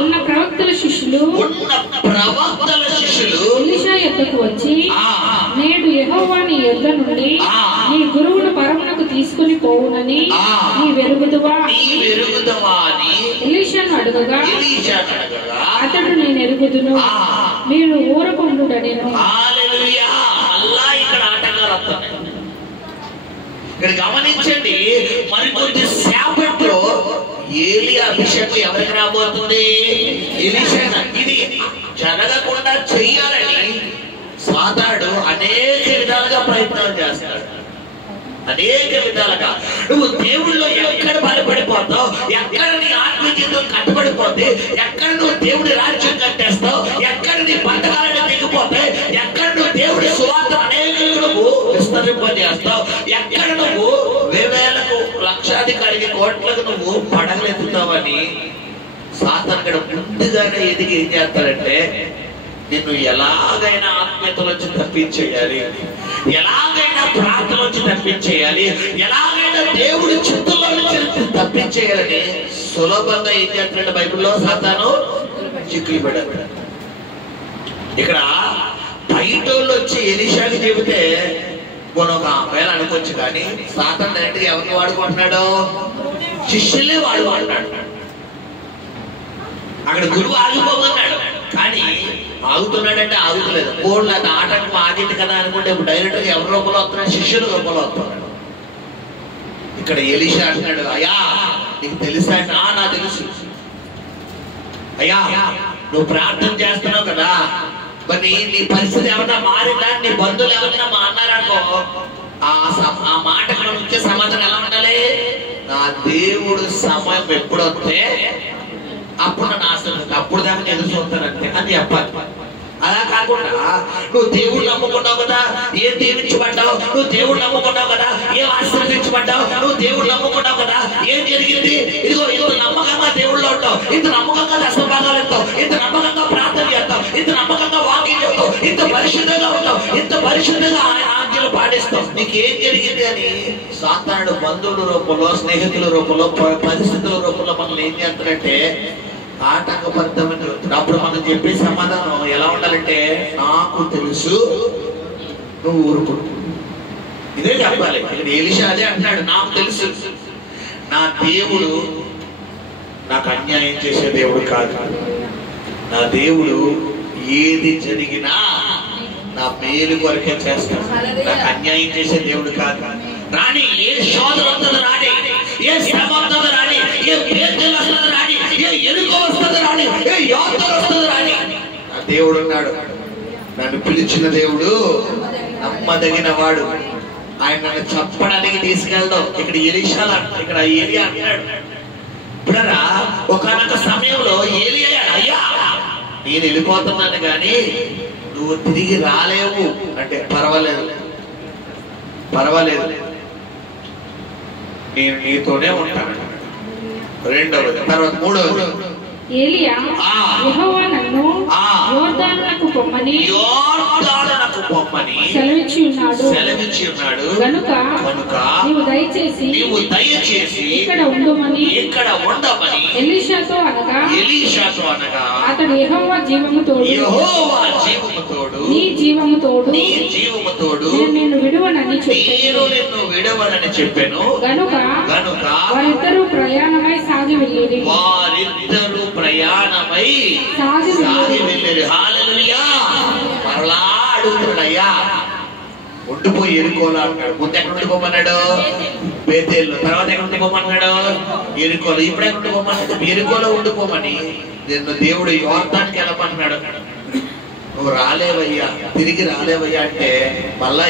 ఉన్న ప్రవక్తల శిష్యులు ఎలీషా యొద్దకు వచ్చి, నేడు యెహోవా నీ యొద్ద నుండి నీ గురువును పరమునకు తీసుకుని పోవునని నీ వెరుగుదువా అని ఎలీషాను అడగగా, అతడు నేను ఎరుగుదును, మీరు ఊరకుండుడనెను. హల్లెలూయా. అల్లా ఇక్కడ ఆటంకాలు వస్తున్నాయి. ఇక్కడ గమనించండి, మరికొద్ది సేపట్లో ఏలియా అభిషేకం ఎవరికి రాబోతుంది? ఎలీషా. ఇది జరగకుండా చెయ్యాలని సాతానుడు అనేక విధాలుగా ప్రయత్నాలు చేస్తాడు. అనేక విధాలుగా నువ్వు దేవుడిలో ఎక్కడ బలపడిపోతావు, ఎక్కడ నీ ఆత్మీయ జీవితం కట్టుబడిపోతే, ఎక్కడ నువ్వు దేవుడి రాజ్యం కట్టేస్తావు, ఎక్కడ నీ బంధకాలను దిగిపోతే, ఎక్కడ నువ్వు దేవుడి సువార్త అనేకులకు నువ్వు విస్తరింపజేస్తావు, ఎక్కడ నువ్వు వేలకు లక్షాధికారికి కోట్లకు నువ్వు పడగలెత్తుతావని సాతానుడు ముందుగానే ఎదిగి ఏం చేస్తాడంటే నిన్ను ఎలాగైనా ఆత్మీయతలోంచి తప్పించేయాలి, ఎలాగైనా ప్రార్థనలోంచి తప్పించేయాలి, ఎలాగైనా దేవుడి చిత్తంలో నుంచి తప్పించేయాలని సులభంగా ఏం చేస్తాడు బైబిల్లో సాతాను చిక్కులు పెడతాడు. ఇక్కడ బయట వాళ్ళు వచ్చి ఎలీషాకి చెబితే మనం ఒక వేళ అనుకోవచ్చు, కానీ సాతాను డైరెక్ట్ ఎవరిని వాడుకుంటున్నాడు? శిష్యులే వాడుకుంటున్నాడు. అక్కడ గురువు ఆగిపోమన్నాడు, కానీ ఆగుతున్నాడంటే ఆగుతలేదు. పోన్లు అది ఆటంకం ఆగింది కదా అనుకుంటే ఇప్పుడు డైరెక్ట్ గా ఎవరి రూపంలో వస్తున్నాడు? శిష్యుల రూపంలో వస్తున్నాడు. ఇక్కడ ఎలీషా అంటున్నాడు, అయ్యా నీకు తెలుసా? నాకు తెలుసు. అయ్యా నువ్వు ప్రార్థన చేస్తున్నావు కదా, మరి నీ పరిస్థితి ఏమన్నా మారిందా? నీ బంధువులు ఎవరైనా మా అన్నారనుకో, ఆ మాటకు మనం ఇచ్చే సమాధానం ఎలా ఉండాలి? నా దేవుడు సమయం ఎప్పుడొస్తే అప్పుడు నన్ను ఆశ్రమిస్తాను, అప్పుడు దాకా ఎదురు చూస్తానంటే అని చెప్పాలి. అలా కాకుండా నువ్వు దేవుడు నమ్ముకున్నావు కదా, ఏం దీవించబడ్డావు, నువ్వు దేవుడు నమ్ముకున్నావు కదా, ఏం ఆశీర్వదించబడ్డావు, నువ్వు దేవుడు నమ్ముకున్నావు కదా, ఏం జరిగింది, ఇదిగో ఇంత నమ్మకంగా దేవుళ్ళు ఉంటావు, ఇంత నమ్మకంగా దశభాగాలు ఇస్తావు, ఇంత నమ్మకంగా ప్రార్థన చేస్తావు, ఇంత నమ్మకంగా వాకింగ్ చేస్తావు, ఇంత పరిశుద్ధంగా ఉంటావు, ఇంత పరిశుద్ధంగా ఆజ్ఞలు పాటిస్తావు, నీకేం జరిగింది అని సాతానుడు బంధువుల రూపంలో, స్నేహితుల రూపంలో, పరిస్థితుల రూపంలో మనల్ని ఏం చేస్తాడంటే ఆటంకపడతామని చెప్తాడు. అప్పుడు మనం చెప్పే సమాధానం ఎలా ఉండాలంటే, నాకు తెలుసు, నువ్వు ఊరుకు, ఇదే చెప్పాలి. ఇక్కడ ఎలీషా అదే అంటున్నాడు, నాకు తెలుసు, నా దేవుడు నాకు అన్యాయం చేసే దేవుడు కాదు, నా దేవుడు ఏది జరిగినా నా మేలు కొరకే చేస్తాడు, నాకు అన్యాయం చేసే దేవుడు కాదు. రాని ఏ శోధన వస్తుంది, రాని ఏ శ్రమ వస్తుంది, రాని ఏ వేదన వస్తుంది, రాని ఏ ఎరుక వస్తుంది, రాని ఏ యోధన వస్తుంది, రాని నా దేవుడు ఉన్నాడు, నన్ను పిలిచిన దేవుడు నమ్మదగిన వాడు, ఆయన నన్ను చంపడానికి తీసుకెళ్దాం. ఇక్కడ ఎలీషా, ఇక్కడ ఏలియా అంటాడు. ఇప్పుడరా ఒకనొక సమయంలో ఏలియా, అయ్యా నేను వెళ్ళిపోతున్నాను కానీ నువ్వు తిరిగి రాలేవు అంటే, పర్వాలేదు పర్వాలేదు, నేను నీతోనే ఉంటాను. రెండవది, తర్వాత మూడవది, ఏలియా యెహోవా నన్ను యోర్దానునకు పొమ్మని సెలవిచ్చి ఉన్నాడు గనుక నీవు దయచేసి ఇక్కడ ఉండమని ఎలీషాతో అనగా అతడు యెహోవా జీవము తోడు నీ జీవము తోడు నేను నిన్ను విడువనని చెప్పాను. గనుక వారిద్దరూ ప్రయాణమై సాగి వెళ్ళిరి. హల్లెలూయా. మరలా అడుగుతున్నాడయ్యా, ఉండిపోయి ఎరుకోలా అంటాడు. ముందు ఎక్కడ ఉండిపోమన్నాడు, బేతేల్లో. తర్వాత ఎక్కడ ఉండిపోమన్నాడు, ఎరుకోలో. ఇప్పుడు ఎక్కడ ఉండిపోమన్నాడు, ఎరుకోలో ఉండిపోమని. నిన్ను దేవుడు యోర్దానికి వెళ్ళమన్నాడు. నువ్వు రాలేవయ్యా, తిరిగి రాలేవయ్యా అంటే మళ్ళా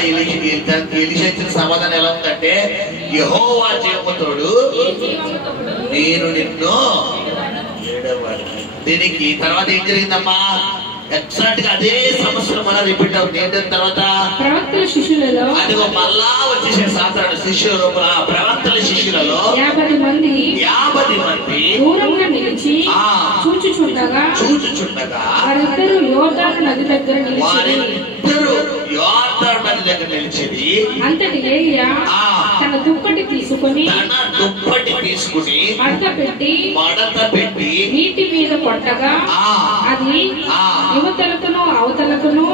ఎలీషా ఇచ్చిన సమాధానం ఎలా ఉందంటే, యెహోవా జీవముతోడు నేను నిన్ను ఏడవాడు. దీనికి తర్వాత ఏం జరిగిందమ్మా, ఎగ్జాక్ట్ గా అదే సమస్యలు మళ్ళా రిపీట్ అవుతుంది. ఏంటంటే తర్వాత ప్రవక్తల శిష్యులలో అదిగో మళ్ళా వచ్చేసే సాధారణ శిష్యుల రూపంలో ప్రవక్తల శిష్యులలో 50 మంది దూరంగా నిలిచి చూచుచుండగా వారిద్దరూ యోర్దాను నది దగ్గర నిలిచేది. అంతటి ఏలియా తన దుప్పటి తీసుకుని మడత పెట్టి నీటి మీద కొట్టగా అది యువతలకును అవతలకును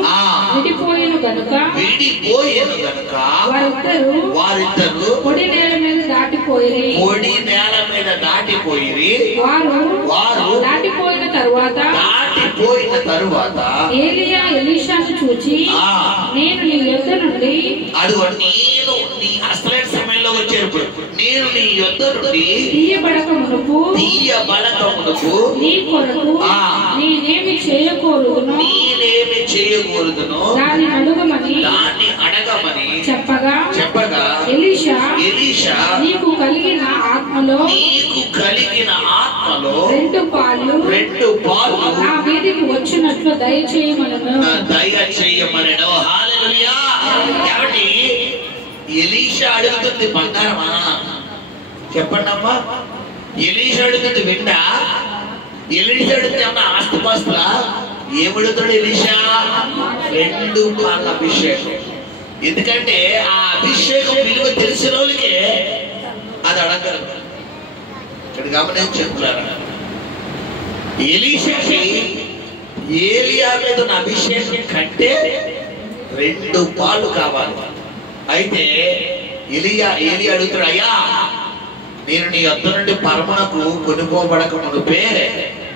విడిపోయేను గనుక వారిద్దరు పొడి నేల మీద దాటిపోయి వారు దాటిపోయిన తరువాత ఏలియా ఎలీషాను చూచి, నేను నీ యొద్ద నుండి సమయంలో వచ్చేటప్పుడు నేను నీ యొద్ద నుండి తీయబడక మునుపు నీ కొరకు నేనేమి చేయకూడదును దాన్ని అడగమని చెప్పగా ఎలీషా నీకు కలిగిన ఆత్మలో 2 పాలు నా వీధికి వచ్చినట్లు దయచేయమనను. హల్లెలూయా. కాబట్టి ఎలీషా అడుగుతుంది బంగారమా, చెప్పండి అమ్మా. ఎలీషా అడుగుతుంది వెంట, ఎలీషా అడుగుతుంది అమ్మ ఆస్తిపాస్తులా. ఏమడుగుతాడు ఎలీషా? 2 పాల అభిషేకం. ఎందుకంటే ఆ అభిషేకం విలువ తెలిసిన వాళ్ళకే అది అడగరు. ఇక్కడ గమనించి చెప్తారా, ఎలీషాకి ఏలియా మీద ఉన్న అభిషేకం కంటే 2 పాలు కావాలి. అయితే ఏలియా అడుగుతాడు, అయ్యా నేను నీ యొద్ద నుండి పరమునకు కొనుక్కోబడక మునుపే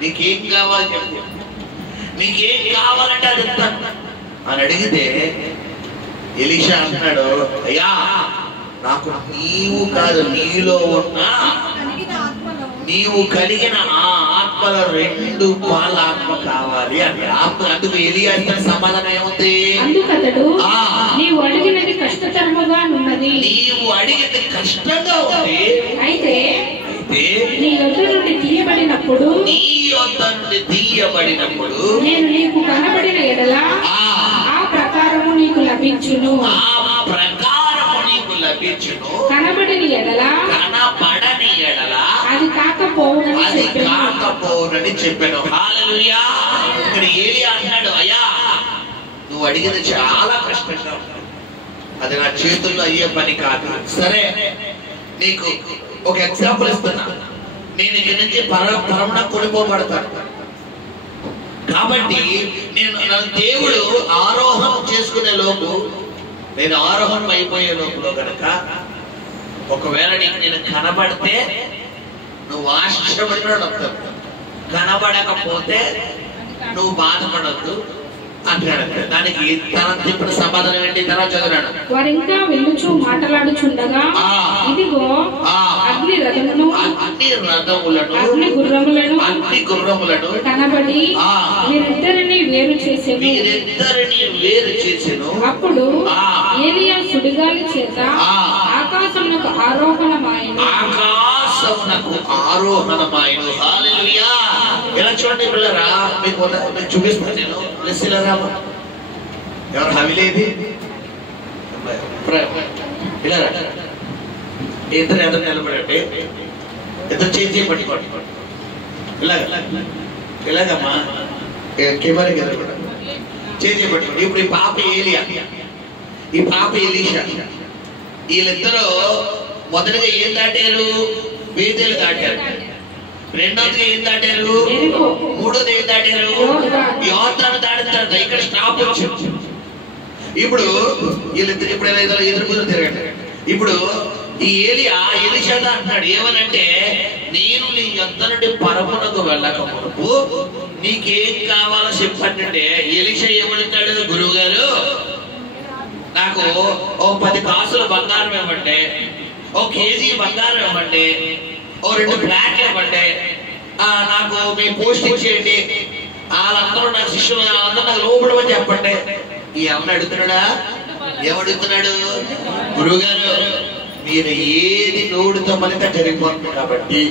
నీకేం కావాలి చెప్పు, నీకేం కావాలంటే అది ఇస్తాను అని అడిగితే ఎలీషా అంటున్నాడు, అయ్యా నాకు నీవు కాదు, నీలో ఉన్న నీవు కలిగిన ఆ ఆత్మల 2 పాల ఆత్మ కావాలి అని. అందుకు ఎలీయా సమాధానం ఏముంది? అందుకతడు నీవు అడిగినది కష్టతరముగా ఉన్నది, నీవు అడిగినది కష్టంగా ఉంది. అయితే నీ యొద్ద నుండి తీయబడినప్పుడు తీయబడినప్పుడు నేను నీకు కనబడిన ఎడల ఆ ప్రకారము నీకు లభించును. కనబడిన ఎడల కనబడని ఎడల అది కాకపోవునని చెప్పాను. హల్లెలూయా. ఇక్కడ ఏలియా అన్నాడు, అయ్యా నువ్వు అడిగింది చాలా కష్టంగా ఉంది, అది నా చేతుల్లో అయ్యే పని కాదు. సరే నీకు ఒక ఎగ్జాంపుల్ ఇస్తున్నా. నేను ఇక్కడి నుంచి పరమణ కొనిపోబడతాను కాబట్టి నా దేవుడు ఆరోహణం చేసుకునే లోపు, నేను ఆరోహణం అయిపోయే లోపల కనుక ఒకవేళ నీకు నేను కనబడితే నువ్వు ఆశిష్టపడినాడు వస్తావు, కనబడకపోతే నువ్వు బాధపడద్దు అంటాడు. దానికి తన చెప్పిన సమాధానం ఏంటి? తర్వాత చదివాడు. వారు ఇంకా వెళ్ళుచు మాట్లాడుచుండగా ఇదిగో అగ్ని రథములను అగ్ని గుర్రములను కనబడి వీరిద్దరిని వేరు చేసెను. అప్పుడు ఏలియా సుడిగాలి చేత ఆకాశమునకు ఆరోహణమాయెను. హల్లెలూయా. ఇలా చూడండి పిల్లరా, మీకు చూపిస్తాను నేను. ఎవరు హవిలేది పిల్లరా, ఇద్దరు ఎదురు నిలబడండి, ఇద్దరు చేసి పట్టుకోండి. ఇలాగమ్మా కెమెరాకి ఎదురు చేసి పట్టుకోండి. ఇప్పుడు ఈ పాప ఏలియా, ఈ పాప ఎలీషా, వీళ్ళిద్దరూ మొదటిగా ఏం దాటారు? బేతేలు దాటారు. రెండోది ఏం దాటారు? మూడోది ఏం దాటారు? యోర్దాను దాటిన తర్వాత ఇక్కడ స్టాప్ వచ్చింది. ఇప్పుడు వీళ్ళిద్దరు ఇప్పుడు ఎదురు తిరగండి. ఇప్పుడు ఈ ఏలియా ఎలీషాతో అంటున్నాడు ఏమనంటే, నేను నీ యొద్ద నుండి పరమునకు వెళ్ళక మునుపు నీకేం కావాలో చెప్పండి. ఎలీషా ఏమడుగుతాడు? గురువు గారు నాకు ఓ 10 కాసుల బంగారం ఇవ్వండి, ఓ కేజీ బంగారం ఇవ్వండి, ఓ 2 ఫ్లాట్లు ఇవ్వండి, నాకు మీ పోస్ట్ ఇచ్చేయండి, వాళ్ళందరూ నా శిష్యులు, వాళ్ళందరూ నాకు లోపడమని చెప్పండి. ఈ అమ్మ అడుగుతున్నాడా? ఏమడుగుతున్నాడు? గురువు గారు మీరు ఏది నోడుతో మనిత జరిగిపోతుంది కాబట్టి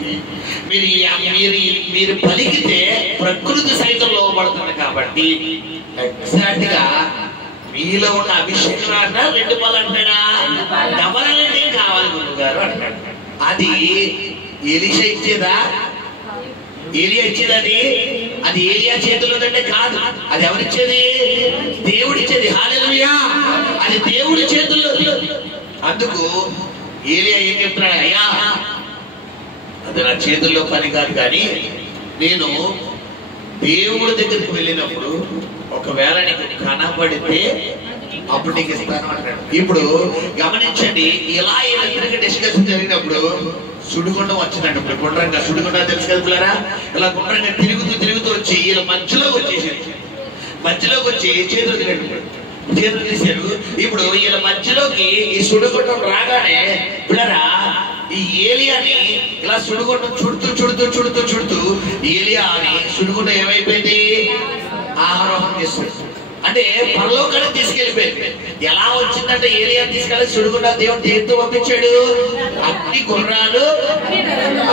మీరు పలికితే ప్రకృతి సైతం లోపడుతుంది కాబట్టి ఎగ్జాక్ట్ గా మీలో ఉన్న అభిషేకం అన్నా 2 పళ్ళు అంటాడా? డబలనే కావాలి గురువు గారు అంటాడు. అది ఎలీషా ఇచ్చేదా? ఏలియా ఇచ్చేది? అది ఏలియా చేతుల్లోదంటే కాదు, అది ఎవరిచ్చేది? దేవుడిచ్చేది. హల్లెలూయా. అది దేవుడి చేతుల్లో. అందుకు ఏలియా ఏం చెప్తున్నాడు? అయ్యా అది నా చేతుల్లో పని కాదు, కానీ నేను దేవుడి దగ్గరికి వెళ్ళినప్పుడు ఒకవేళ నీకు కనబడితే అప్పుడు నీకు ఇస్తాను అంటాడు. ఇప్పుడు గమనించండి, ఇలా ఇద్దరికి డిస్కషన్ జరిగినప్పుడు సుడిగుండం వచ్చిందండి. ఇప్పుడు గుండ్రంగా సుడిగుండం తెలుసు కదా పిల్లరా, ఇలా గుండ్రంగా తిరుగుతూ వచ్చి వీళ్ళ మధ్యలోకి వచ్చేసింది. మధ్యలోకి వచ్చి చేతులు తీశారు. ఇప్పుడు వీళ్ళ మధ్యలోకి ఈ సుడిగుండం రాగానే పిల్లరా ఈ ఏలియాని ఇలా సుడిగుండం చుడుతూ ఏలియా అని సుడిగుండం ఏమైపోయింది? ఆరోహణం చేస్తుంది. అంటే పరలోకానికి తీసుకెళ్ళిపోయింది. ఎలా వచ్చిందంటే ఏలియా తీసుకెళ్ళి సుడిగుండా దేవుడు దేంతో పంపించాడు? అగ్ని గుర్రాలు,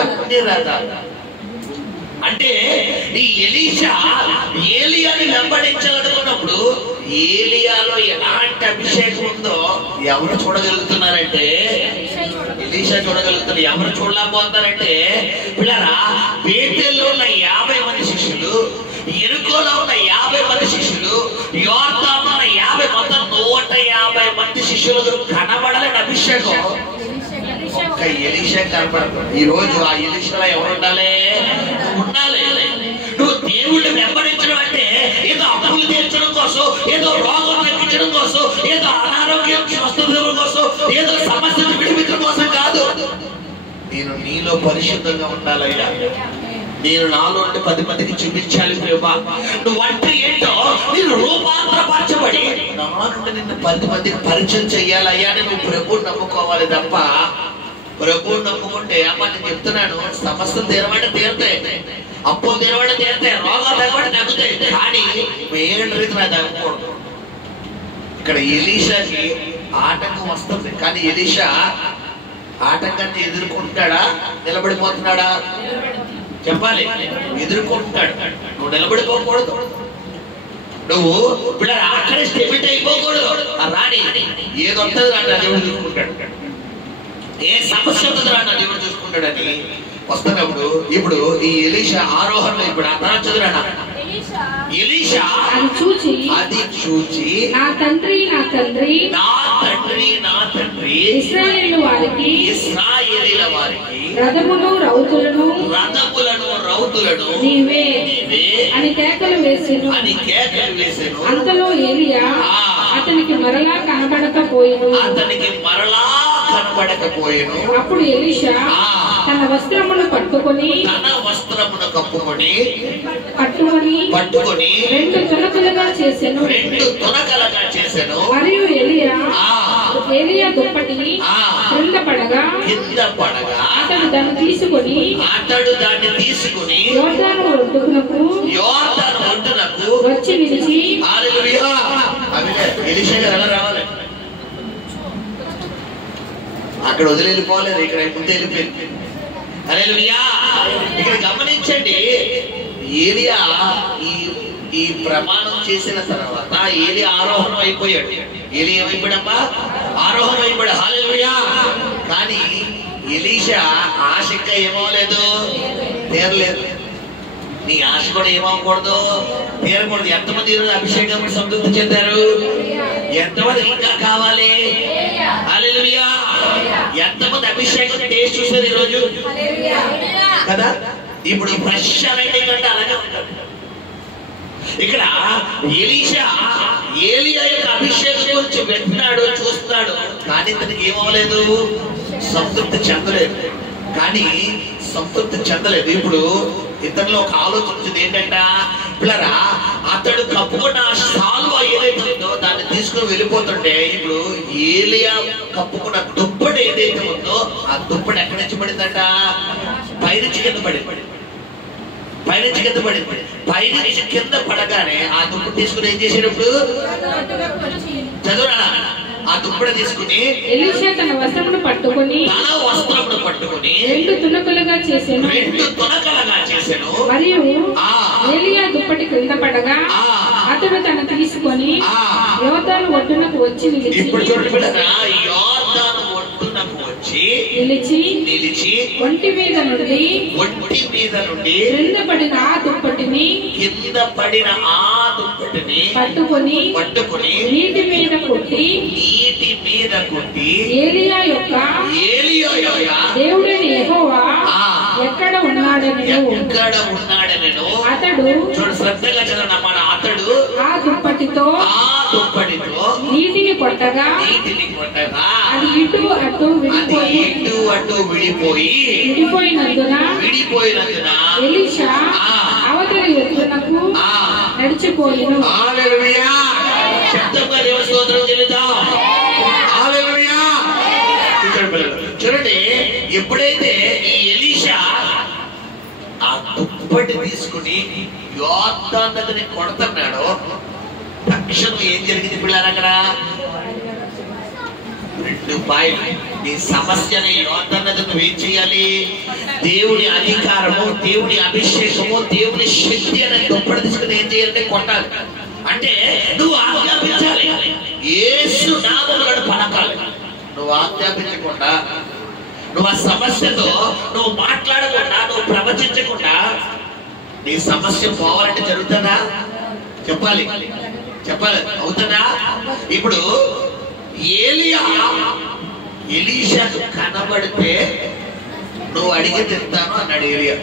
అగ్ని రథాలు. అంటే ఈ ఎలీషా ఏలియాని వెంబడించాలనుకున్నప్పుడు ఏలియాలో ఎలాంటి అభిషేకం ఉందో ఎవరు చూడగలుగుతున్నారంటే ఎలీషా చూడగలుగుతారు. ఎవరు చూడలేకపోతున్నారంటే పిల్లరా, బేతేల్లో ఉన్న 50 మంది శిష్యులు, ఎరుకోలో ఉన్న 50 మంది శిష్యులు, యోర్దానులో ఉన్న 50 మొత్తం 150 మంది శిష్యులకు కనబడలేని అభిషేకం ఒక్క ఎలీషా కనబడుతుంది. ఈ రోజు ఆ ఎలీషాలో ఎవరు ఉండాలి? ఉండాలి. నువ్వు దేవుడిని వెంబడించడం అంటే ఏదో అప్పులు తీర్చడం కోసం, ఏదో రోగం తగ్గించడం కోసం, ఏదో అనారోగ్యం స్వస్థత కోసం, ఏదో సమస్యను విడిపించడం కోసం కాదు. నేను నీలో పరిశుద్ధంగా ఉండాలయ్యా, నేను నాలో 10 మందికి చూపించాలి ప్రభా. నువ్వు అంటే ఏంటో నేను రూపాంతరపరచబడి నా నుండి నిన్ను 10 మందికి పరిచయం చెయ్యాలయ్యా అని నువ్వు ప్రభువుని నమ్ముకోవాలి తప్ప, ప్రభువుని నమ్ముకుంటే అమ్మ నేను చెప్తున్నాను, సమస్యలు తీరమంటే తీరుతాయి, అప్పులు తీరమంటే తీరుతాయి, రోగాలు తగ్గబడి తగ్గుతాయి, కానీ వేరే రీతి నాకు తగ్గకూడదు. ఇక్కడ ఎలీషాకి ఆటంకం వస్తుంది, కానీ ఎలీషా ఆటంకాన్ని ఎదుర్కొంటాడా? నిలబడిపోతున్నాడా? చెప్పాలి, ఎదుర్కొంటాడు. నువ్వు నిలబడిపోకూడదు, నువ్వు పిల్లలు అక్కడే స్టెబిలిటీ అయిపోకూడదు. ఆ రాణి ఏదొస్తుంది రాని నా దేవుడు చూసుకుంటాడు, ఏ సమస్య ఉంటుంది రాని నా దేవుడు చూసుకుంటాడని వస్తున్నప్పుడు ఇప్పుడు ఈ ఎలీషా ఆరోహణ ఇప్పుడు ఆ తర్వాత చదువురాడా ఎలీషా అది చూచి నా తండ్రి ఇశ్రాయేలీయుల వారికి రథములను రౌతులను నీవే అని కేకలు వేసెను. అంతలో ఏలియా అతనికి మరలా కనబడకపోయెను. అప్పుడు ఎలీషా తన వస్త్రమును కప్పుకొని రెండు తునకలుగా చేసెను. మరియు ఏలియా దుప్పటిని క్రింద పడగా అతడు దాన్ని తీసుకొని యోర్దాను ఒడ్డునకు వచ్చి నిలిచి అక్కడ వదిలి వెళ్ళిపోలేదు, ఇక్కడ ముందు వెళ్ళిపోయింది. హల్లెలూయా. ఇక్కడ గమనించండి, ఏలియా ఈ ప్రమాణం చేసిన తర్వాత ఏలియా ఆరోహణం అయిపోయాడు. ఏలియా ఏమైపోయాడమ్మా? ఆరోహణం అయిపోయాడు. హల్లెలూయా. కానీ ఎలీషా ఆశ ఇంకా ఏమవలేదు, తీరలేదు. నీ ఆశ కూడా ఏమవకూడదు, తీరకూడదు. ఎంతమంది ఈరోజు అభిషేకం సంతృప్తి చెందారు? ఎంతమంది ఇంకా కావాలి? హల్లెలూయా. ఎంతమంది అభిషేకం టేస్ట్ చూసారు ఈరోజు కదా? ఇప్పుడు ఫ్రెష్ అవైటింగ్ అంటే అలాగే ఉంటారు. ఇక్కడ ఎలీషా ఏలియా యొక్క అభిషేకం గురించి వింటున్నాడు, చూస్తున్నాడు, కానీ ఇతనికి ఏమవలేదు, సంతృప్తి చెందలేదు. ఇప్పుడు ఇతనిలో ఒక ఆలోచన వచ్చింది ఏంటంట, పిల్లరా అతడు కప్పుకున్న సాల్వ ఏదైతే ఉందో దాన్ని తీసుకుని వెళ్ళిపోతుంటే ఇప్పుడు ఏలియా కప్పుకున్న దుప్పటి ఏదైతే ఉందో ఆ దుప్పటి ఎక్కడి నుంచి పడిందట? పైనుంచి కింద పడింది. పైనుంచి కింద పడగానే ఆ దుప్పటి తీసుకుని ఏం చేసేటప్పుడు చదువురా, ఆ దుప్పటి తీసుకుని ఎలీషా తన వస్త్రమును పట్టుకొని రెండు తునకలుగా చేసెను. మరియు ఏలియా దుప్పటి క్రింద పడగా అతడు తన తీసుకొని యోర్దాను ఒడ్డునకు వచ్చి నిలిచి ఒంటి మీద నుండి కింద పడిన ఆ దుప్పటిని పట్టుకొని నీటి మీద కొట్టి ఏలియా యొక్క దేవుడైన యెహోవా ఎక్కడ ఉన్నాడనెను. అతడు ఆ దుప్పటితో నీటిని కొట్టగా అది ఇటు అటు విడిపోయినందున ఎలీషా అవతలి ఒడ్డునకు నడిచిపోయెను. చూడండి, ఎప్పుడైతే ఈ ఎలీషా ఆ దుప్పటి తీసుకుని యోర్దాను నదిని కొడుతున్నాడో తక్షణం ఏం జరిగింది పిల్లలు? అక్కడ రెండు పాయింట్. నీ సమస్యని యోర్దాను నది నువ్వు ఏం చేయాలి? దేవుని అధికారము, దేవుని అభిషేకము, దేవుని శక్తి అనే దుప్పటి తీసుకుని ఏం చేయాలంటే కొట్టాలి. అంటే నువ్వు ఆజ్ఞాపించాలి, యేసు నామములో పలకాలి. నువ్వు ఆజ్ఞాపించకుండా, నువ్వు ఆ సమస్యతో నువ్వు మాట్లాడకుండా, నువ్వు ప్రవచించకుండా నీ సమస్య పోవాలంటే జరుగుతుందా? చెప్పాలి, అవుతుందా? ఇప్పుడు ఎలీషాకు కనబడితే నువ్వు అడిగి తింటాను అన్నాడు ఏలియా.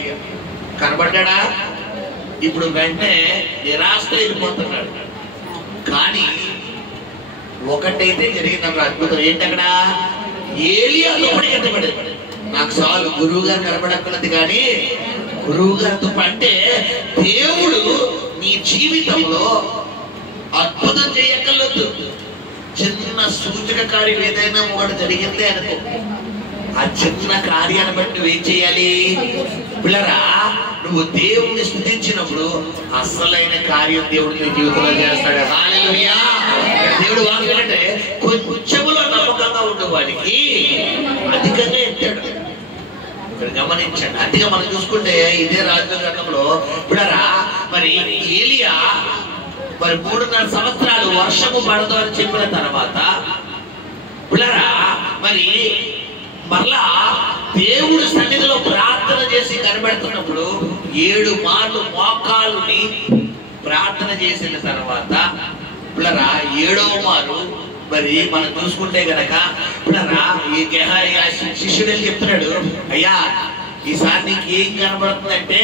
కనబడ్డా? ఇప్పుడు వెంటనే నిరాశతో వెళ్ళిపోతున్నాడు. కానీ ఒకటైతే జరిగిందన్న అద్భుతం. ఏంటక్కడ? ఏలియా దుప్పటి కనబడేది. నాకు చాలు, గురువు గారు కనబడక్కలది. కానీ గురువు గారితో అంటే దేవుడు నీ జీవితంలో అద్భుతం చేయక్కర్లేదు. చిన్న సూచక కార్యం ఏదైనా ఒకటి జరిగిందే అనుకో, ఆ చిన్న కార్యాన్ని బట్టి నువ్వేం చేయాలి? పిల్లరా, నువ్వు దేవుణ్ణి స్తుతించినప్పుడు అసలైన కార్యం దేవుడు నీ జీవితంలో చేస్తాడు. హల్లెలూయా. దేవుడు వాక్యం అంటే కొంచెములో నమ్మకంగా ఉండే వాడికి అధికంగా ఎత్తాడు. గమనించండి. అందుకే మనం చూసుకుంటే ఇదే రాజుల గ్రంథంలో బిడ్డలారా మరి ఏలియా మరి 3.5 సంవత్సరాలు వర్షము పడదు అని చెప్పిన తర్వాత బిడ్డలారా మరి మరలా దేవుడి సన్నిధిలో ప్రార్థన చేసి కనబడుతున్నప్పుడు 7 మార్లు మోకాలుని ప్రార్థన చేసిన తర్వాత బిడ్డలారా 7వ మారు మరి మనం చూసుకుంటే గనక బిడ్డలారా ఈ శిష్యుడు చెప్తున్నాడు, అయ్యా ఈసారి నీకు ఏం కనబడుతుందంటే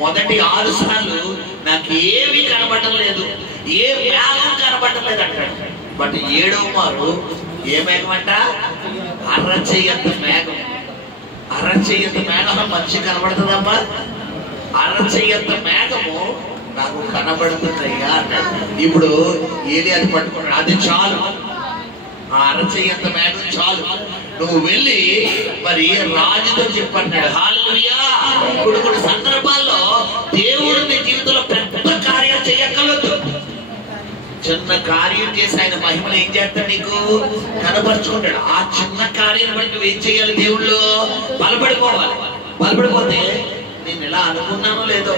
మొదటి 6 సార్లు నాకు ఏమీ కనబడటం లేదు, ఏ మేఘం కనబడటం లేదు అంటాడు. బట్ 7వ మారు ఏ మేఘం అంట? అరచెయ్యంత మేఘం. అరచెయ్యంత మేఘం మనిషి కనబడుతుందమ్మా. అరచెయ్యంత మేఘము నాకు కనబడుతుందయ్యా అన్నాడు. ఇప్పుడు ఏలియాని పట్టుకున్నాడు, అది చాలు, ఆ అరచెయ్యంత మేఘం చాలు, నువ్వు వెళ్ళి మరి రాజుతో చెప్పన్నాడు. హల్లెలూయా. ఇప్పుడు కొన్ని సందర్భాల్లో దేవుడు నీ జీవితంలో పెద్ద కార్యాలు చేయక్కర్లేదు, చిన్న కార్యం చేసి ఆయన మహిమను ఏం చేస్తాడు? నీకు కనపరుచుకుంటాడు. ఆ చిన్న కార్యం బట్టి నువ్వు ఏం చేయాలి? దేవుళ్ళు బలపడిపోవాలి. బలపడిపోతే నేను ఎలా అనుకున్నానో లేదో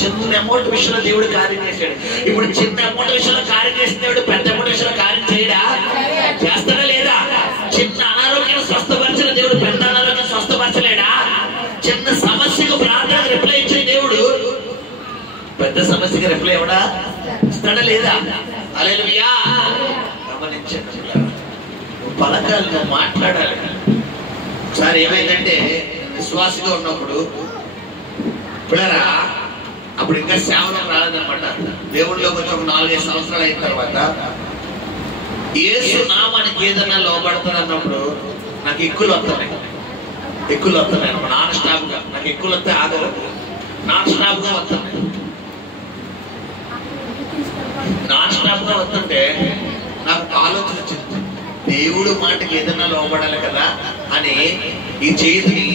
చిన్న అమౌంట్ విషయంలో దేవుడు కార్యం చేశాడు. ఇప్పుడు చిన్న అమౌంట్ విషయంలో కార్యం చేస్తున్నాడు, పెద్ద అమౌంట్ విషయంలో కార్యం చేయడా? చేస్తాడా లేదా? చిన్న అనారోగ్యం స్వస్థపరిచిన దేవుడు పెద్ద అనారోగ్యం స్వస్థపరచలేడా? చిన్న సమస్యకు ప్రార్థనకు రిప్లై ఇచ్చిన దేవుడు పెద్ద సమస్యకి రిప్లై ఇవ్వడా? ఇస్తాడా లేదా? హల్లెలూయా. గమనించండి, పలకాలు నువ్వు మాట్లాడాలి. ఒకసారి ఏమైందంటే విశ్వాసగా ఉన్నప్పుడు పిల్లరా అప్పుడు ఇంకా సేవనం రాలేదన్నమాట. దేవుడిలో కొంచెం ఒక 4-5 సంవత్సరాలు అయిన తర్వాత యేసు నామానికి ఏదైనా లోపడతాను అన్నప్పుడు నాకు ఎక్కులు వస్తున్నాయి అన్నమాట. నాన్ స్టాప్ గా నాకు ఎక్కులు వస్తే ఆగదు, నాన్ స్టాప్ గా వస్తున్నాయి. నాన్ స్టాప్ గా వస్తుంటే నాకు ఆలోచన వచ్చింది, దేవుడు మాటకి ఏదైనా లోపడాలి కదా అని ఈ చేతిని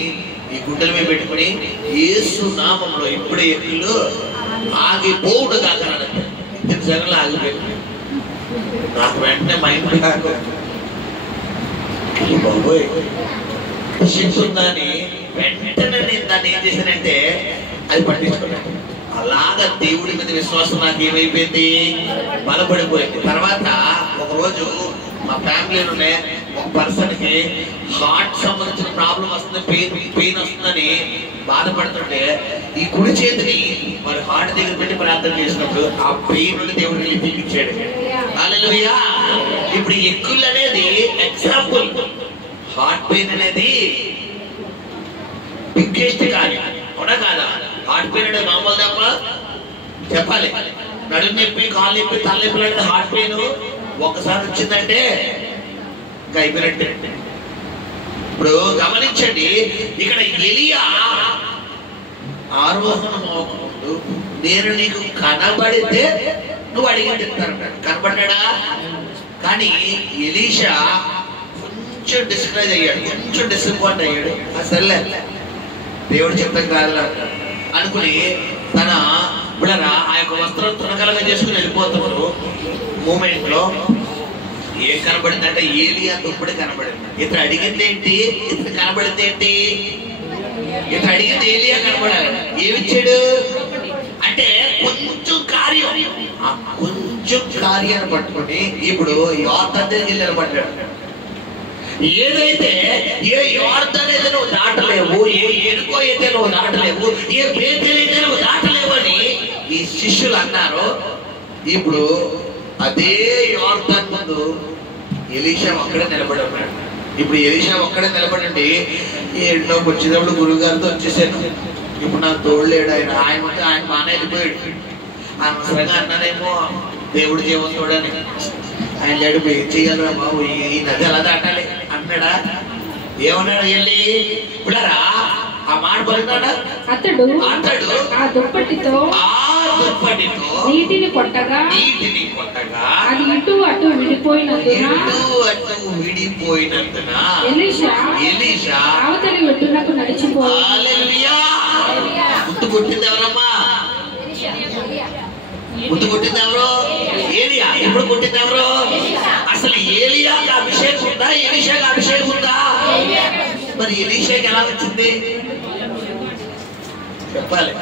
ఈ గుండెల మీద పెట్టుకుని యేసు నామంలో ఇప్పుడే ఎక్కులు ఆగిపోవుడు కాక ఇద్దరు జగన్లు ఆగిపోయింది. నాకు వెంటనే మైండ్ బాబోయ్ శిక్షుందని వెంటనే నేను దాన్ని ఏం చేశానంటే అది పట్టించుకున్నాను. అలాగా దేవుడి మీద విశ్వాసం నాకు ఏమైపోయింది? బలపడిపోయింది. తర్వాత ఒకరోజు మా ఫ్యామిలీలోనే ఒక పర్సన్ కి హార్ట్ సంబంధించిన ప్రాబ్లం వస్తుంది, పెయిన్ వస్తుందని బాధపడుతుంటే ఈ కుడి చేతిని మరి హార్ట్ దగ్గర పెట్టి ప్రార్థన చేసినప్పుడు ఆ పెయిన్ నుండి దేవుడు రిలీఫ్ ఇచ్చాడు. హల్లెలూయా. ఇప్పుడు ఎక్కులు అనేది ఎగ్జాంపుల్, హార్ట్ పెయిన్ అనేది బిగ్గెస్ట్ కార్యం, అవునా కాదా? హార్ట్ పెయిన్ అనేది మామూలు తప్ప చెప్పాలి. నడుము నొప్పి, కాలు నొప్పి, తలనొప్పి లాంటి హార్ట్ పెయిన్ ఒకసారి వచ్చిందంటే ఇంకా అయిపోయినట్టే. ఇప్పుడు గమనించండి, ఇక్కడ ఎలియా ఆరోహణం అవ్వకముందు నేను నీకు కనబడితే నువ్వు అడిగింది ఇస్తాను కనబడ్డా. కానీ ఎలీషా కొంచెం డిస్కరేజ్ అయ్యాడు, కొంచెం డిసప్పాయింట్ అయ్యాడు. అసలే దేవుడు చెప్తాం కాదు అనుకుని తన బిడ్డరా ఆ యొక్క వస్త్రం తునకలుగా చేసుకుని వెళ్ళిపోతున్నారు. మూమెంట్ లో ఏం కనబడింది అంటే ఏలియా దుప్పటి కనబడింది. ఇతను అడిగింది ఏంటి? ఇతను కనబడింది ఏంటి? ఇతను అడిగింది ఏలియా కనబడాలి. ఏమిచ్చాడు అంటే కొంచెం కార్యం. ఆ కొంచెం కార్యాన్ని పట్టుకుని ఇప్పుడు యోర్దాను దగ్గరికి నిలబడ్డాడు. ఏదైతే ఏ యోర్దాను అయితే నువ్వు దాటలేవు, ఏ ఎరుకో అయితే నువ్వు దాటలేవు, ఏ బేతేలు అయితే నువ్వు దాటలేవు అని ఈ శిష్యులు అన్నారు. ఇప్పుడు అదే యోర్దాను ముందు ఎలీషా ఒక్కడే నిలబడి ఉన్నాడు. ఇప్పుడు ఎలీషా ఒక్కడే నిలబడండి. ఎండలోకి వచ్చేటప్పుడు గురువు గారితో వచ్చేసాను. ఇప్పుడు నాకు తోడలేడు ఆయన. ఆయన మాన వెళ్ళిపోయాడు. అనవసరంగా అన్నానేమో దేవుడు జీవంతోడని. ఆయన లేడు, ఏం చెయ్యాలరా బాబు, ఈ నది ఎలా దాటాలి అన్నాడా? ఏమన్నాడు? వెళ్ళి ఇప్పుడారా ఆ మాట పలికాడా? అతడు ఆ దుప్పటితో నీటిని కొట్టగా అది ఇటు అటు విడిపోయినందున ఎలీషా అవతలి ఒడ్డునకు నడిచిపోయి. ముందు కొట్టింది ఎవరమ్మా? ముందు కొట్టింది ఎవరు? ఏలియా. ఇప్పుడు కొట్టింది ఎవరు? అసలు ఏలియాకి అభిషేకం ఉందా? ఎలీషాకి అభిషేకం ఉందా? మరి ఎలీషాకి ఎలా వచ్చింది? చెప్పాలి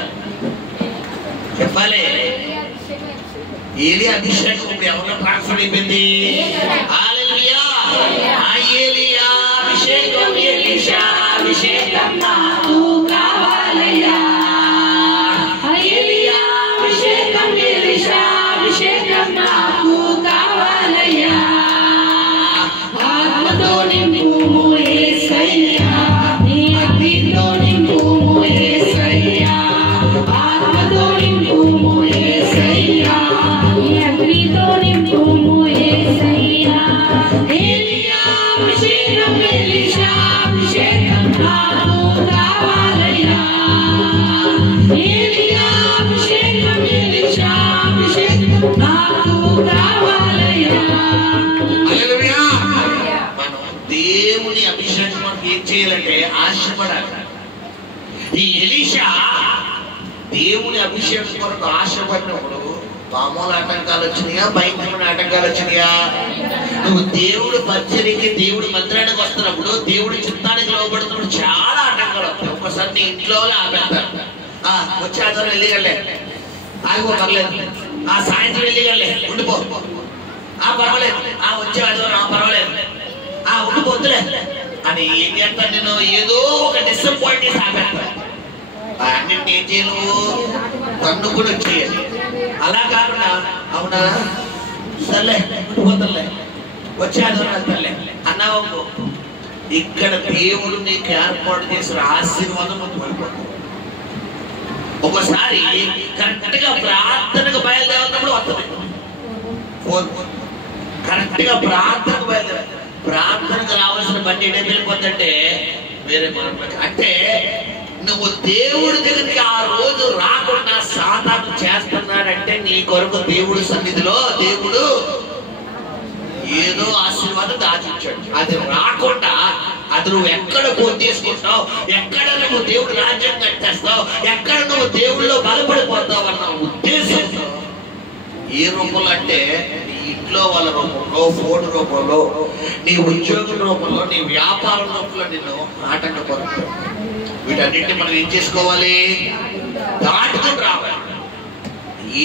చెప్పాలి. ఏలియా అభిషేకం ఇప్పుడు ఎవరిలో ట్రాన్స్ఫర్ అయిపోయింది? హల్లెలూయా. ఆ ఏలియా అభిషేకం ఎలీషా అభిషేకం నాకు కావాలయ్యా. ఏలియా అభిషేకం ఎలీషా అభిషేకం నాకు కావాలయ్యా. ఆత్మతో నింపుము యేసయ్యా, నీ అగ్నితో నింపుము యేసయ్యా. ఆత్మతో నింపుము యేసయ్యా, నీ అగ్నితో నింపుము యేసయ్యా. ఏలియా అభిషేకం ఎలీషా అభిషేకం నాకు కావాలయ్యా. ఏలియా అభిషేకం ఎలీషా అభిషేకం నాకు కావాలయ్యా. హల్లెలూయా. మనం దేవుని అభిషేకం మనకి ఏం చేయాలంటే ఆశపడాలి. ఈ ఎలీషా దేవుని అభిషేకం కొరకు ఆశపడినప్పుడు మామూలు ఆటంకాలు వచ్చినాయా, భయంకరమైన ఆటంకాలు వచ్చినాయా? నువ్వు దేవుడు పరిచర్యకి దేవుడి మందిరానికి వస్తున్నప్పుడు, దేవుడి చిత్తానికి లోబడుతున్నప్పుడు చాలా ఆటంకాలు వస్తాయి. ఒకసారి నీ ఇంట్లో ఆపేస్తారు. వచ్చే ఆధారం వెళ్ళిగలే, ఆగిపో పర్లేదు. సాయంత్రం వెళ్ళిగలే, ఉండిపో, పర్వాలేదు. వచ్చే ఆధారం పర్వాలేదు, ఉండిపోతులే అని ఏం చేస్తాను నేను? ఏదో ఒక డిసప్పాయింట్ చేసి ఆపేస్తాను. అన్నింటినీ ఏం చేయను? తన్ను కూడా వచ్చేయాలి. అలా కాకుండా అవునా సర్లే ఉండిపోతలే, వచ్చే ఆధారం వెళ్తాలే అన్నావు. ఇక్కడ దేవుడు నీకు ఏర్పాటు చేసిన ఆశీర్వాదం ముందు వెళ్ళిపోతుంది. ఒకసారి కరెక్ట్ గా ప్రార్థనకు బయలుదేరినప్పుడు వస్తుంది. కరెక్ట్ గా ప్రార్థనకు బయలుదేర, ప్రార్థనకు రావాల్సిన బండి ఏం వెళ్ళిపోతుందంటే వేరే మార్గం. అంటే నువ్వు దేవుడి దగ్గరికి ఆ రోజు రాకుండా సాతాను చేస్తున్నాడంటే నీ కొరకు దేవుడి సన్నిధిలో దేవుడు ఏదో ఆశీర్వాదం దాచించాడు. అది రాకుండా అది నువ్వు ఎక్కడ పోటీ చేసుకుంటావు, ఎక్కడ నువ్వు దేవుడు రాజ్యం కట్టేస్తావు, ఎక్కడ నువ్వు దేవుడిలో బలపడిపోతావు అన్న ఉద్దేశంతో ఏ రూపంలో అంటే నీ ఇంట్లో వాళ్ళ రూపంలో, ఫోన్ రూపంలో, నీ ఉద్యోగం రూపంలో, నీ వ్యాపారం రూపంలో నిన్ను ఆటంకపరుస్తావు. వీటన్నిటిని మనం ఏం చేసుకోవాలి? దాటుకుని రావాలి.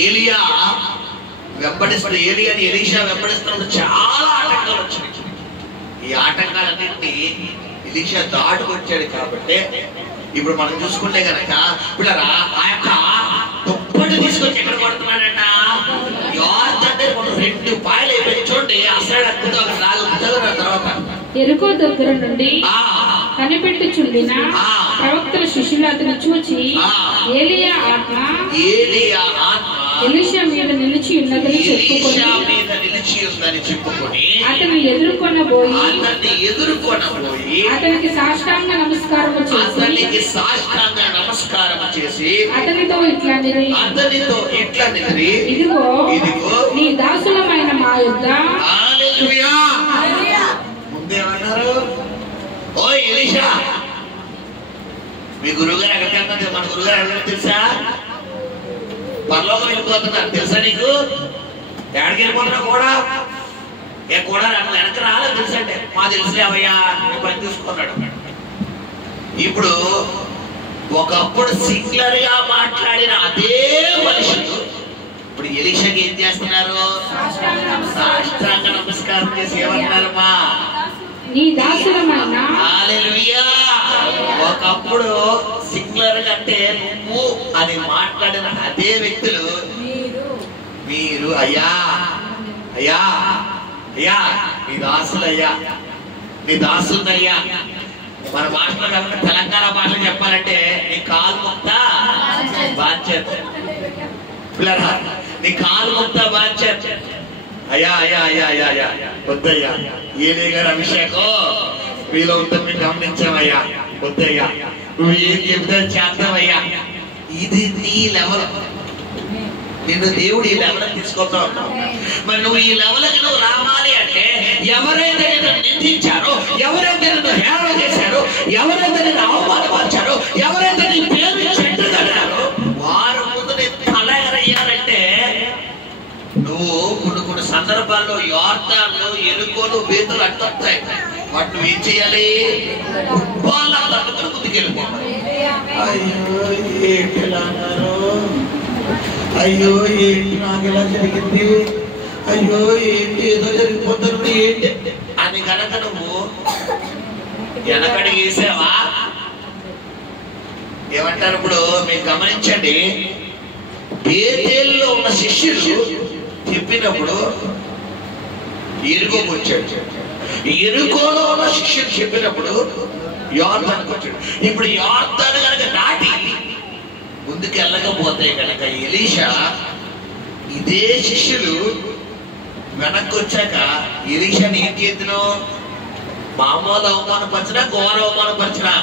ఏలియా వెంబడిస్తూ, ఏలియాని ఎలీషా వెంబడిస్తున్నప్పుడు చాలా ఆటంకాలు వచ్చినాయి. ఈ ఆటంకాలన్నింటినీ ఎలీషా దాటుకొచ్చాడు. కాబట్టి ఇప్పుడు మనం చూసుకుంటే కనుక పిల్లరా ఆ యొక్క దుప్పటి తీసుకొచ్చి ఎక్కడ కొడుతున్నాడంట? యోర్దాను దగ్గర 2 పాయలు అయిపోయి చూడండి. అసలు అద్భుతం. అక్కడ 4 తర్వాత ఎరుకో దగ్గర నుండి కనిపెట్టుచుండిన ప్రవక్తల శిష్యులు అతను చూచి ఏలియా ఆత్మ ఎలీషా మీద నిలిచి ఉన్నదని చెప్పుకొని అతను ఎదుర్కొనబోయి అతనికి సాష్టాంగ నమస్కారం చేసి అతనితో ఇట్లా ఇదిగో నీ దాసులమైన మా యొద్ద. ముందేమన్నారు? ఓ ఎలీషా, మీ గురువుగారు ఎక్కడికి వెళ్తుంది? మన గురువుగారు ఎక్కడికి తెలుసా? పరలోకం వెళ్ళిపోతున్నారు తెలుసా నీకు? ఎక్కడికి వెళ్ళిపోతున్నావు కూడా? కూడా వెనక రాలేదు తెలుసా అంటే మా తెలుసులేవయ్యా పని చూసుకున్నాడు. ఇప్పుడు ఒకప్పుడు సిగ్లర్ గా మాట్లాడిన అదే మనుషులు ఇప్పుడు ఎలీషాకి ఏం చేస్తున్నారు? సాష్టాంగ నమస్కారం చేసి ఏమన్నారమ్మా? నీ దాసులమైన. హల్లెలూయా. ఒకప్పుడు సిగ్లర్ అంటే నువ్వు అని మాట్లాడిన అదే వ్యక్తులు మీరు అయ్యా అయ్యా అయ్యా మీ దాసులయ్యా, మీ దాసులయ్యా. మన భాషలో కాకుండా తెలంగాణ భాషలో చెప్పాలంటే నీ కాలు ముక్త బాధ్యత. నీ కాలు ముక్త బాధ్యత. అయ్యా అయ్యా అయ్యా అయ్యా అయ్యా వద్దయ్యా, ఏలే గారి అభిషేకం మీలో ఉందని మేము గమనించామయ్యా. వద్దయ్యా, నువ్వు ఏం చెప్తే చేద్దామయ్యా. ఇది నీ లెవెల్. నిన్ను దేవుడు ఈ లెవెల్ తీసుకొస్తా ఉంటావు. మరి నువ్వు ఈ లెవెల్కి నువ్వు రావాలి అంటే ఎవరైతే నిన్ను నిందించారో, ఎవరైతే నిన్ను హేళన చేశారో, ఎవరైతే నిన్ను అవమానపరిచారో, ఎవరైతే నీ పేరు చెట్టు కట్టారో వారు ముందు నీ తల ఎగరయ్యారంటే నువ్వు కొన్ని సందర్భాల్లో యోర్దాను, ఎరుకోలు, బేతులు అడ్డొస్తాయి. వాటి నువ్వు ఏం చేయాలి? ముందుకెళ్ళిపోవాలి. అయ్యో ఏంటి ఇలా అన్నారు, అయ్యో ఏంటి నాకు ఇలా జరిగింది, అయ్యో ఏంటి ఏదో జరిగిపోతుంది ఏంటి అని కనుక నువ్వు వెనకడికి వేసావా? ఏమంటారు ఇప్పుడు మీరు గమనించండి, బేతేలులో ఉన్న శిష్యులు చెప్పినప్పుడు ఎరుకోకు వచ్చాడు, ఎరుకోలో ఉన్న శిష్యులు చెప్పినప్పుడు యోర్దానుకు వచ్చాడు. ఇప్పుడు యోర్దాను కనుక దాటి ముందుకు వెళ్ళకపోతే కనుక ఎలీషా ఇదే శిష్యులు వెనక్కి వచ్చాక ఎలీషాని ఏం చేద్దును? మామూలు అవమానపరిచినా ఘోర అవమానపరిచినా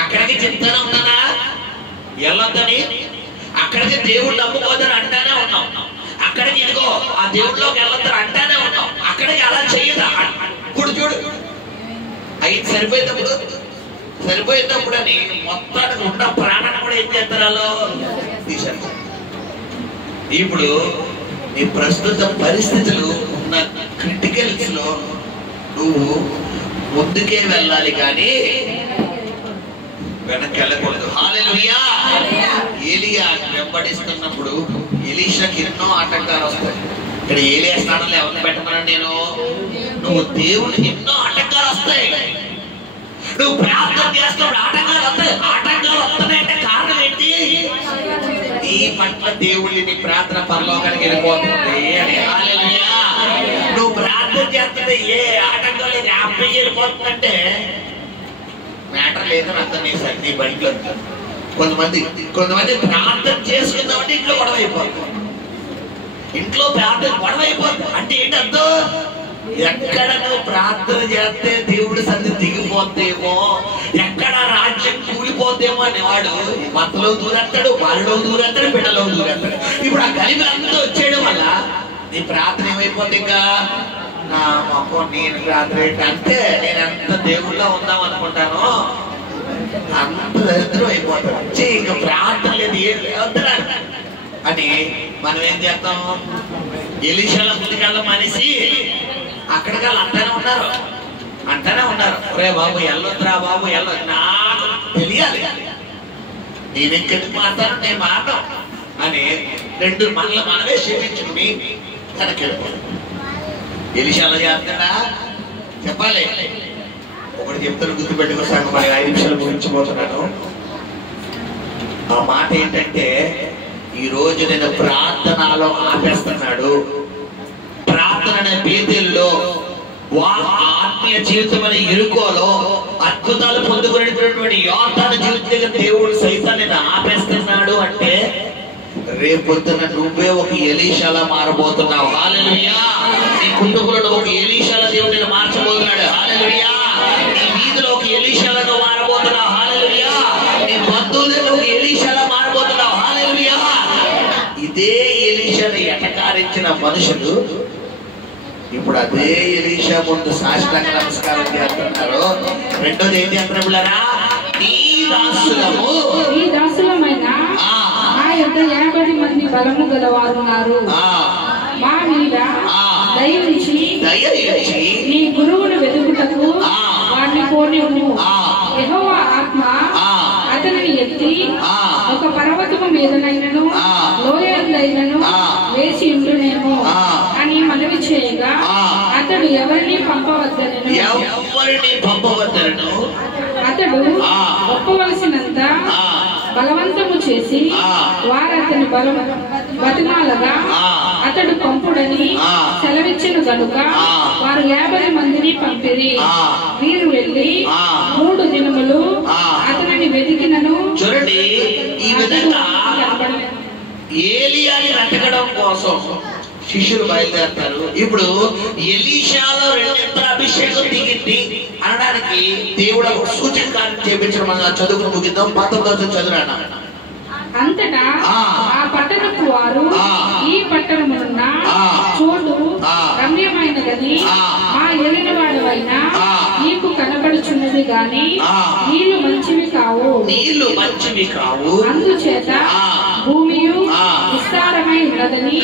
అక్కడికి చెప్తానే ఉన్నానా వెళ్ళొద్దని, అక్కడికి దేవుడు నమ్ముకోదని అంటానే ఉన్నాం, అక్కడికి ఇదిగో ఆ దేవుడిలోకి వెళ్ళొద్దని అంటానే ఉన్నాం, అక్కడికి అలా చెయ్యదా ఇప్పుడు చూడు అయి సరిపోయినప్పుడు అని మొత్తానికి ఉన్న ప్రాణాన్ని కూడా ఏం చేస్తారు వాళ్ళు తీశారు. ఇప్పుడు నీ ప్రస్తుత పరిస్థితులు ఉన్న క్రిటికల్స్ లో నువ్వు ముందుకే వెళ్ళాలి కానీ వెనక్కి వెళ్ళకూడదు. హల్లెలూయా. ఏలియా వెంబడిస్తున్నప్పుడు ఎలీషాకి ఎన్నో ఆటంకాలు వస్తాయి. ఇక్కడ ఏలియా స్థానంలో ఎవరిని పెట్టమన్నా నేను, నువ్వు దేవుడికి ఎన్నో ఆటంకాలు వస్తాయి, నువ్వు ప్రార్థన చేస్తున్నప్పుడు ఆటంకాలు వస్తాయి. ఆటంకాలు వస్తున్నాయంటే కారణం ఏంటి? నీ పట్ల దేవుడిని నీ ప్రార్థన పరలోకానికి వెళ్ళిపోతుంది అని. హల్లెలూయా. నువ్వు ప్రార్థన చేస్తుంటే ఏ ఆటంకాలు అబ్బాయి వెళ్ళిపోతుందంటే మ్యాటర్ లేదని అర్థం చేశారు నీ బండిలో. కొంతమంది ప్రార్థన చేసుకుందామంటే ఇంట్లో గొడవ అయిపోతుంది, ఇంట్లో ప్రార్థన గొడవ అయిపోతుంది అంటే ఏంటి అర్థం? ఎక్కడ నువ్వు ప్రార్థన చేస్తే దేవుడి సన్నిధి దిగిపోతేమో, ఎక్కడ రాజ్యం కూలిపోతేమో అనేవాడు మతలో దూరేస్తాడు, వాళ్ళలో దూరేస్తాడు, బిడ్డలో దూరేస్తాడు. ఇప్పుడు ఆ కలిపి వచ్చేయడం వల్ల నీ ప్రార్థన ఏమైపోతుంది? ఇంకా నా మొక్కం నేను ప్రార్థన అంటే నేను ఎంత దేవుళ్ళో ఉందాం అనుకుంటాను అంత దరిద్రం అయిపోతాడు. ఇంకా ప్రార్థన లేదు ఏం లేవద్దురా అని మనం ఏం చేస్తాం? ఎలీషాల ముందుకెళ్ళ మనిషి అక్కడికి అంటానే ఉన్నారు రే బాబు వెళ్ళొద్దురా బాబు వెళ్ళొద్దు, నాకు తెలియాలి నేను ఎక్కడికి మాట్లాడు నేను మాట్లాడు అని రెండు మనమే క్షమించుకుని కనకెళ్ళిపోయి ఎలీషాలో చేస్తాడా చెప్పాలి. ఒకటి చెప్తాను గుర్తుపెట్టుకోసాను, మరి 5 నిమిషాలు ముగించబోతున్నాను. ఆ మాట ఏంటంటే ఈ రోజు నేను ప్రార్థనలో ఆపేస్తున్నాడు. ప్రార్థన అనే బేతేలులో ఆత్మీయ జీవితం అనే ఇరుకోలో అద్భుతాలు పొందుకునేటువంటి యోర్దాను జీవితం దగ్గర దేవుడు సైతం నేను ఆపేస్తున్నాడు అంటే రేపొద్దున నువ్వే ఒక ఎలీషాలా మారబోతున్నావు. హల్లెలూయా. నీ కుటుంబంలో ఒక ఎలీషాల దేవుడు నేను మార్చబోతున్నాడు. హల్లెలూయా. నీ వీధిలో ఒక ఎలీషాలను మారబోతున్నావు. హల్లెలూయా. నీ బంధువులలో ఒక ఎలీషాలా మారబోతున్నావు. హల్లెలూయా. ఇదే ఎలీషాను ఎటకారించిన మనుషులు ఇప్పుడు అదే ఎలీషా ముందు సాష్టాంగ నమస్కారం చేస్తున్నారు. రెండోది ఏం చేస్తున్నారు పిల్లరా? నీ దాసులమైన మా యొక్క 50 మంది బలము గలవారున్నారు, మా మీద దయవించి నీ గురువును వెతుకుటకు వాడిని పోనివ్వు. యెహోవా ఆత్మ అతనిని ఎత్తి ఒక పర్వతము మీదనైనను లోయలైనను వేసి ఉండునేమో అని మనవి చేయగా అతడు ఎవరిని పంపవద్దనను అతడు ఒప్పవలసినంత బలవంతము చేసి వారు అతని బతిమాలగా అతడు పంపుడని సెలవిచ్చెను గనుక వారు 50 మందిని పంపిరి. వీరు వెళ్ళి 3 దినములు అతనిని వెతికినను చూడండి. ఈ విధంగా ఏలియాని వెతకడం కోసం శిష్యులు బయలుదేరుతారు. ఇప్పుడు ఎలీషాలో 2 అభిషేకం దిగింది అనడానికి దేవుడు ఒక సూచన కార్యం చేపించడం మనం చదువుకుని ముగిద్దాం. 19 చదువురానా. అంతటా ఆ పట్టణపు వారు ఈ పట్టణమున్న చోటు రమ్యమైనదని మా ఏలినవాడవైనా నీకు కనబడుచున్నది గాని నీళ్లు మంచివి కావు, అందుచేత భూమియు విస్తారమై ఉన్నదని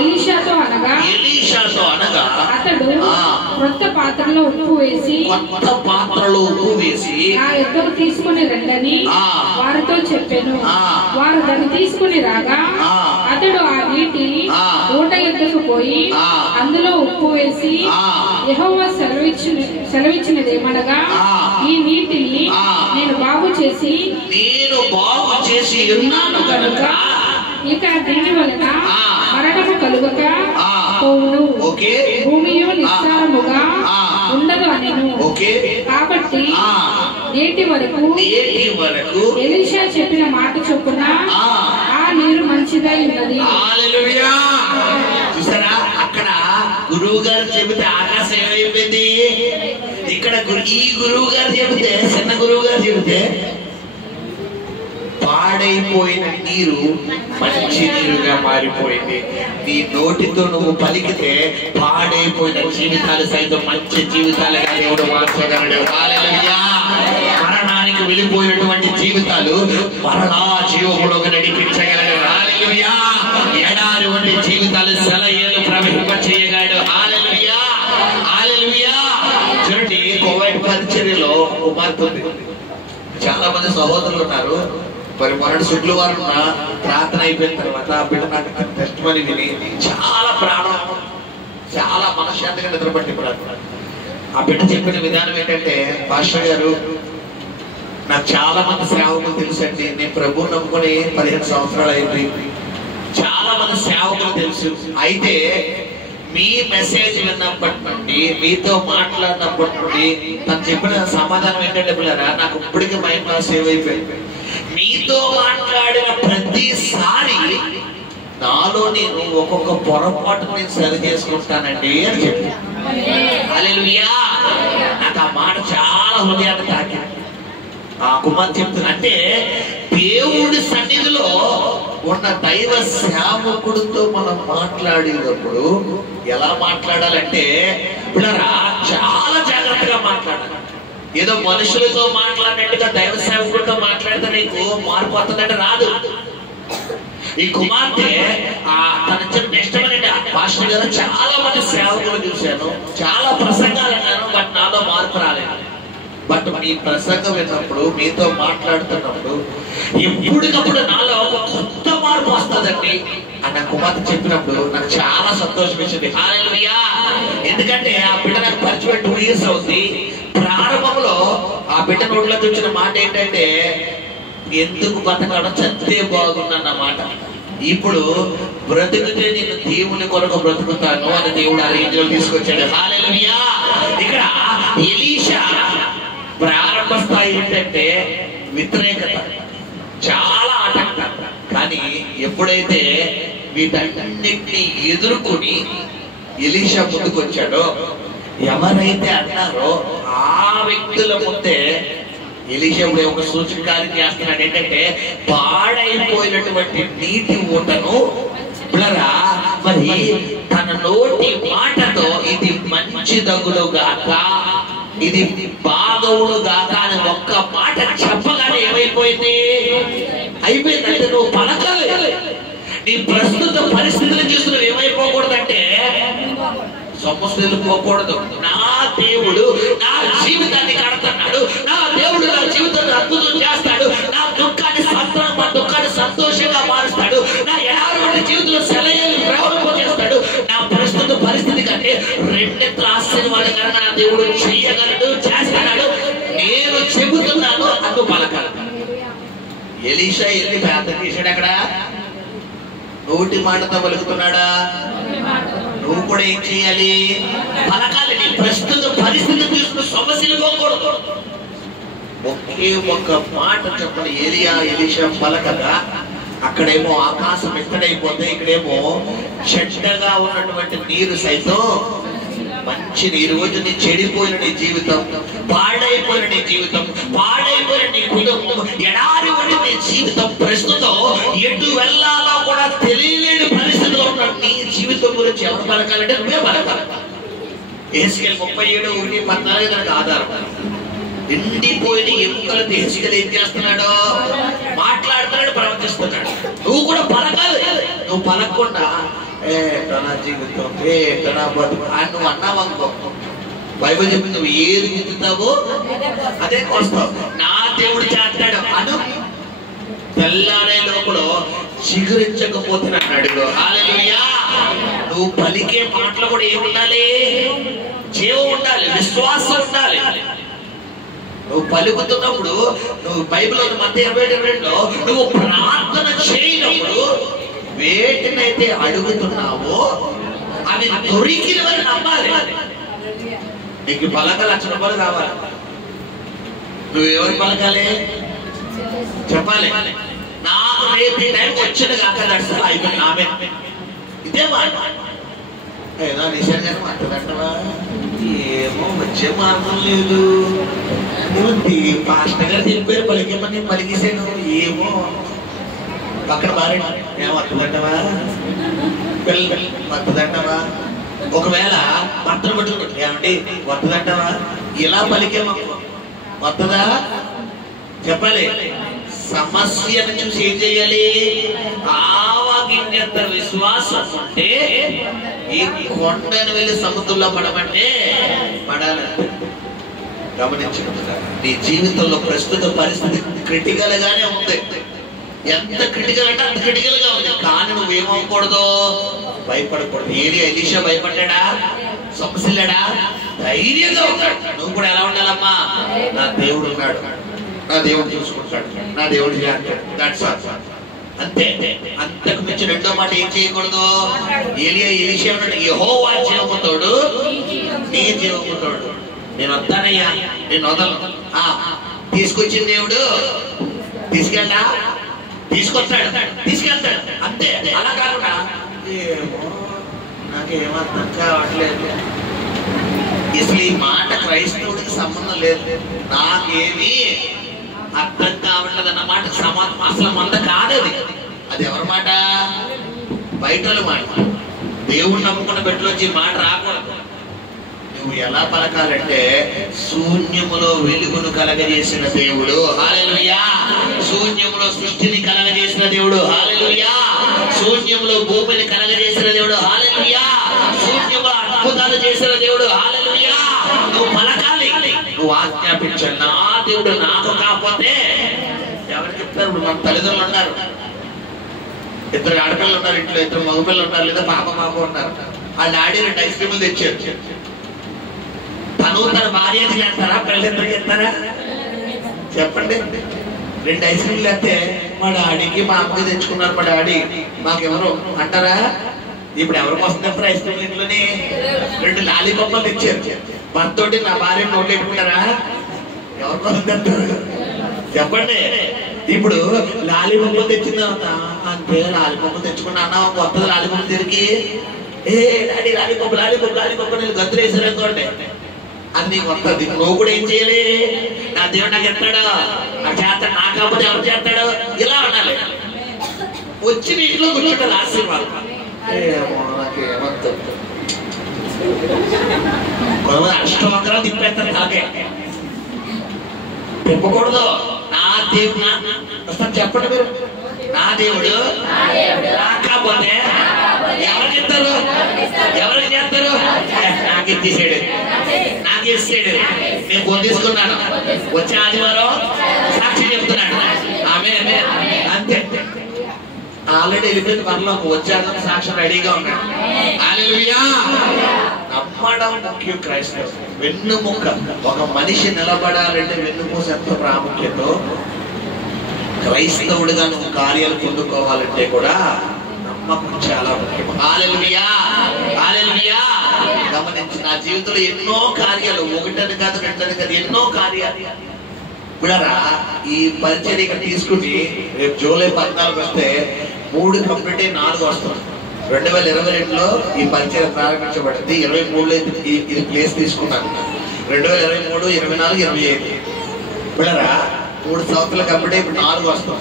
ఎలీషాతో అనగా అతడు కొత్త పాత్రలో ఉప్పు వేసి నా యొద్దకు తీసుకుని రండని వారితో చెప్పాను. వారు దాన్ని తీసుకుని రాగా అతడు ఆ నీటి ఊట యొద్దకు పోయి అందులో ఉప్పు వేసి యెహోవా సెలవిచ్చినదేమనగా ఈ నీటిని నేను బాగు చేసి ఉన్నాను కనుక ఇక దీని వలన మరణము కలుగక పోవును, భూమియు నిస్సారముగా ఉండదు అనెను. కాబట్టి నేటి వరకు ఎలీషా చెప్పిన మాట చొప్పున ఆ నీరు మంచిదై ఉన్నది. చూసారా, అక్కడ గురువు గారు చెబితే ఆకాశం ఏమైపోయింది, ఇక్కడ ఈ గురువు గారు చెబితే, చిన్న గురువు గారు చెబితే పాడైపోయిన నీరు మంచి నీరుగా మారిపోయింది. నీ నోటితో నువ్వు పలికితే పాడైపోయిన జీవితాలు సైతం మంచి జీవితాలుగా దేవుడు మార్చగలడు. హల్లెలూయా. మరణానికి వెళ్ళిపోయినటువంటి జీవితాలు మరలా జీవములోకి నడిపించగలడు. హల్లెలూయా. ఎడారి వంటి జీవితాలు సెలయేలు ప్రవహింప చేయగలడు. హల్లెలూయా. హల్లెలూయా. చూడండి, కోవిడ్ పరిచర్యలో కుమార్తె ఉంది. చాలా మంది సహోదరులు ఉన్నారు. మరి మొన్నటి శుక్రవారం ప్రార్థన అయిపోయిన తర్వాత ఆ బిడ్డ నాకు టెస్ట్ మని విని చాలా ప్రాణం, చాలా మనశ్శాంతిగా నిద్రపట్టి ప్రార్థన. ఆ బిడ్డ చెప్పిన విధానం ఏంటంటే, పాస్టర్ గారు, నాకు చాలా మంది సేవకులు తెలుసండి. నేను ప్రభువు నమ్ముకొని 15 సంవత్సరాలు అయింది. చాలా మంది సేవకులు తెలుసు. అయితే మీ మెసేజ్ విన్నప్పటి నుండి, మీతో మాట్లాడినప్పటి నుండి తను చెప్పిన సమాధానం ఏంటంటే, పిల్లరా, నాకు ఇప్పటికీ మైండ్ లో సేవ్ అయిపోయింది. మీతో మాట్లాడిన ప్రతిసారి నాలో నేను ఒక్కొక్క పొరపాటు నేను సరి చేసుకుంటానండి అని చెప్పి. హల్లెలూయా. నాకు ఆ మాట చాలా హృదయాన్ని తాకింది. ఆ కుమార్ చెప్తున్నా, అంటే దేవుడి సన్నిధిలో ఉన్న దైవ సేవకుడితో మనం మాట్లాడేటప్పుడు ఎలా మాట్లాడాలంటే, పిల్లరా, చాలా జాగ్రత్తగా మాట్లాడాలి. ఏదో మనుషులతో మాట్లాడినట్టుగా దైవ సేవకుడితో మాట్లాడితే నీకు మార్పు వస్తుందంటే రాదు. ఈ కుమార్తె తన చెప్పిన ఇష్టమనండి. పాస్టర్ గారు, చాలా మంది సేవకులు చూశాను, చాలా ప్రసంగాలు అన్నాను, బట్ నాలో మార్పు రాలేదు. బట్ మీ ప్రసంగం విన్నప్పుడు, మీతో మాట్లాడుతున్నప్పుడు ఎప్పటికప్పుడు నాలో ఒక కొత్త మార్పు వస్తుందండి అన్న కుమార్తె చెప్పినప్పుడు నాకు చాలా సంతోషం ఇచ్చింది. హల్లెలూయా. ఎందుకంటే ఆ బిడ్డ నాకు పరిచయం 2 years అవుతుంది. ప్రారంభంలో ఆ బిడ్డ నోట్లో వచ్చిన మాట ఏంటంటే, ఎందుకు బతకడం, చస్తే బాగుందన్న మాట. ఇప్పుడు బ్రతుకుతే నేను దేవుని కొరకు బ్రతుకుతాను అని దేవుడు ఆ రేంజ్లో తీసుకొచ్చాడు. హల్లెలూయా. ఇక్కడ ఎలీషా ప్రారంభ స్థాయి ఏంటంటే వ్యతిరేకత, చాలా ఆటంకం. కానీ ఎప్పుడైతే వీటన్నిటిని ఎదుర్కొని ఎలీషా ముందుకు వచ్చాడో, ఎవరైతే అన్నారో ఆ వ్యక్తుల ముందే ఎలీషా ఒక సూచకార్యం చేస్తున్నాడు. ఏంటంటే, పాడైపోయినటువంటి నీటి ఊటను మరి తన నోటి మాటతో ఇది మంచి దగులు గాక, ఇది బాగవుడు గాక అని ఒక్క మాట చెప్పగానే ఏమైపోయింది, అయిపోయిందంటే నువ్వు పలకాలి. నీ ప్రస్తుత పరిస్థితులు చూసి నువ్వు ఏమైపోకూడదంటే సమస్యలుకోకూడదు. నా దేవుడు నా జీవితాన్ని కడుతున్నాడు, నా దేవుడు నా జీవితాన్ని అద్భుతం చేస్తాడు, నా దుఃఖాన్ని సంతోషంగా మారుస్తాడు, నా ఎలాంటి జీవితంలో సెలయేలు ప్రవహింపజేస్తాడు. నా ప్రస్తుత పరిస్థితి కంటే రెండెత్తుల ఆశ్చర్యవాడిగా నా దేవుడు చెయ్యగలడు, చేస్తున్నాడు. నేను చెబుతున్నాను, అందు పలకాలి. ఎలీషా ఎన్ని ప్రార్థన చేశాడు అక్కడ? నోటి మాటతో పలుకుతున్నాడా? నువ్వు కూడా ఏం చేయాలి? పలకాలి. నీ ప్రస్తుత పరిస్థితి తీసుకుని సమస్యలు పోకూడదు. ఒకే ఒక్క మాట చెప్పని ఎలీషా పలకగా అక్కడేమో ఆకాశం ఎక్కడైపోతే, ఇక్కడేమో చెడ్డగా ఉన్నటువంటి నీరు సైతం మంచి నీరు. నీ చెడిపోయిన నీ జీవితం, పాడైపోయిన నీ జీవితం, పాడైపోయిన నీ కుటుంబం, ఎడారి వంటి నీ జీవితం, ప్రస్తుతం ఎటు వెళ్ళాలో కూడా తెలియలేని పరిస్థితిలో ఉన్న నీ జీవితం గురించి ఎవరు పలకాలంటే నువ్వే పలకాలి. యెహెజ్కేలు 37:1-14 దానికి ఆధారం. ఎండిపోయిన ఎముకలతో యెహెజ్కేలు ఏం చేస్తున్నాడు? మాట్లాడుతున్నాడు, ప్రవర్తిస్తున్నాడు. నువ్వు కూడా పలకాలి. నువ్వు పలకకుండా నా జీవితం, నా బతుకు అని నువ్వు అన్నావనుకో, బైబిల్ చెప్పింది నువ్వు ఏది విత్తుతావో అదే కోస్తావు. నా దేవుడు చేస్తాడు అను. తెల్లారే లోపల చిగురించకపోతున్నాడు. హల్లెలూయా. నువ్వు పలికే మాటలు కూడా ఏముండాలి? జీవం ఉండాలి, విశ్వాసం ఉండాలి. నువ్వు పలుకుతున్నప్పుడు, నువ్వు బైబిల్ మత్తయి 20:22లో నువ్వు ప్రార్థన చేయనప్పుడు వేటినైతే అడుగుతున్నావో అవి దొరికినవని నమ్మాలి. నీకు పలక 1,00,000 రూపాయలు కావాలి, నువ్వు ఎవరికి పలకాలి? చెప్పాలి. నాకు రేపు ఈ టైంకి వచ్చింది కాక దర్శనం అయిపోయింది ఆమె. ఇదే మాట. ఏదో నిజంగానే మాట్లాడటవా? ఏమో వచ్చే మార్గం లేదు. పాస్టర్ గారు చెప్పారు పలికేమని పలికేసాను. ఏమో పక్కన భార్య ఏమో వస్తుందంటవా? పిల్లలు వస్తుందంటవా? ఒకవేళ భర్తను పట్టుకుంటుంది ఏమండి వస్తుందంటవా? ఇలా పలికేమో వస్తుందా? చెప్పాలి. సమస్యను చూసి ఏం చేయాలి? ఆవగింజంత విశ్వాసం ఉంటే ఈ కొండను వెళ్ళి సముద్రంలో పడమంటే పడాలంటే. గమనించుకుంటున్నా, నీ జీవితంలో ప్రస్తుత పరిస్థితి క్రిటికల్ గానే ఉంది. ఎంత క్రిటికల్ అంటే అంత క్రిటికల్ గా ఉంది. కానీ నువ్వేమవకూడదు, భయపడకూడదు. ఎలీషా భయపడ్డా? సమస్యలేడా? ధైర్యంగా ఉన్నాడు. నువ్వు కూడా ఎలా ఉండాలమ్మా? నా దేవుడు ఉన్నాడు, నా దేవుడు చూసుకుంటాడు, నా దేవుడు చేస్తాడు. That's all. అంతే. అంతకు మించి రెండో మాట ఏం చేయకూడదు. ఎలీషా యెహోవా జీవముతోడు నీ జీవముతోడు. నేను వస్తానయ్యా, నేను వదలను. తీసుకొచ్చిన దేవుడు తీసుకొస్తాడు, తీసుకెళ్తాడు. అంతే. అలా కాకుండా ఏమో నాకేమో అర్థం కావట్లేదు, అసలు ఈ మాట క్రైస్తవుడికి సంబంధం లేదు, నాకేమి అర్థం కావట్లేదు అన్న మాట అసలు మంద కాదది. అది ఎవరి మాట? బయట మాట. దేవుడు నమ్ముకున్న బిడ్డలోంచి మాట రాకూడదు. నువ్వు ఎలా పలకాలంటే శూన్యములో వెలుగును కలగజేసిన దేవుడు. హల్లెలూయా. శూన్యములో సృష్టిని కలగజేసిన దేవుడు. హల్లెలూయా. శూన్యములో భూమిని కలగజేసిన దేవుడు. హల్లెలూయా. శూన్యములో అద్భుతాలు చేసిన దేవుడు. హల్లెలూయా. నువ్వు పలకాలి, నువ్వు ఆజ్ఞాపించాలి. నా దేవుడు నాకు కాకపోతే ఎవరు చెప్తారు? ఇప్పుడు మన తల్లిదండ్రులు ఉన్నారు, 2 ఆడపిల్లలు ఉన్నారు ఇంట్లో, 2 మగపిల్లలు ఉన్నారు, లేదా పాప ఉన్నారు. ఆ డాడీ 2 ఐస్ క్రీములు తెచ్చారు. తను తన భార్యకి చేస్తారా? పిల్లలిద్దరు చేస్తారా? చెప్పండి. 2 ఐస్ క్రీములు అయితే మా డాడీకి మా అమ్మకి తెచ్చుకున్నారు, మా డాడీ మాకెవరు అంటారా? ఇప్పుడు ఎవరికి వస్తుంది ఐస్ క్రీమ్ ఇంట్లోని? 2 లాలీపాప్లు తెచ్చారు. భర్తోటి నా భార్య నోట్లు పెట్టుకుంటారా? ఎవరికి వస్తుందంటారు? చెప్పండి. ఇప్పుడు లాలీపాప్లు తెచ్చిన తర్వాత అంతే, లాలీపాప్లు తెచ్చుకున్నా అన్న కొత్తది లాలీపాప్ తిరిగి ఏ డాడీ లాలీపాప్ లాలీపాప్ లాలీపాప్ నేను గంతులు వేసారు అనుకోండి, అది నీకు వస్తుంది. నువ్వు కూడా ఏం చేయాలి? నా దేవుడు నాకు ఎత్తాడు, నాకు చేస్తాడు, నా కాకపోతే ఎవరు చేస్తాడు? ఇలా ఉండాలి. వచ్చి నీ ఇంట్లో కూర్చుంటారు ఆశీర్వాదం. నాకేమవుతుంది అష్టవంకరా తిప్పేస్తారు తాకే. తిప్పకూడదు. నా దేవుడు వస్తాను చెప్పండి మీరు. నా దేవుడు కాకపోతే ఎవరికి ఇస్తారు? ఎవరికి చేస్తారు? నాకు ఇచ్చేసాడు, నాకు ఇస్తాడు. నేను ఫోన్ తీసుకున్నాను, వచ్చే ఆదివారం సాక్షి చెప్తున్నాడు. ఆమె అంతే. ఆల్రెడీ వెళ్ళిపోయింది పనిలో, వచ్చాక సాక్షి రెడీగా ఉన్నాడు. హల్లెలూయా. నమ్మడం ముఖ్యం. క్రైస్తవం వెన్నుముక్క. ఒక మనిషి నిలబడాలంటే వెన్నుపూస ఎంత ప్రాముఖ్యత. క్రైస్తవుడిగా నువ్వు కార్యాలు పొందుకోవాలంటే కూడా నమ్మకం చాలా ముఖ్యం. హల్లెలూయా. హల్లెలూయా. గమనించి నా జీవితంలో ఎన్నో కార్యాలు, 1 కాదు 2 కాదు, ఎన్నో కార్యాలు. ఇప్పుడరా ఈ పరిచర్య ఇక్కడ తీసుకుని రేపు జూలై 14 వస్తే 3 కంప్లీట్ అయ్యి 4 వస్తుంది. 2022లో ఈ పరిచర్య ప్రారంభించబడింది. 23లో ఇది ప్లేస్ తీసుకున్నాను. 2023, 24, 25 ఇప్పుడరా 3 సంవత్సరాలు కంప్లీట్ అయ్యి ఇప్పుడు 4 వస్తాం.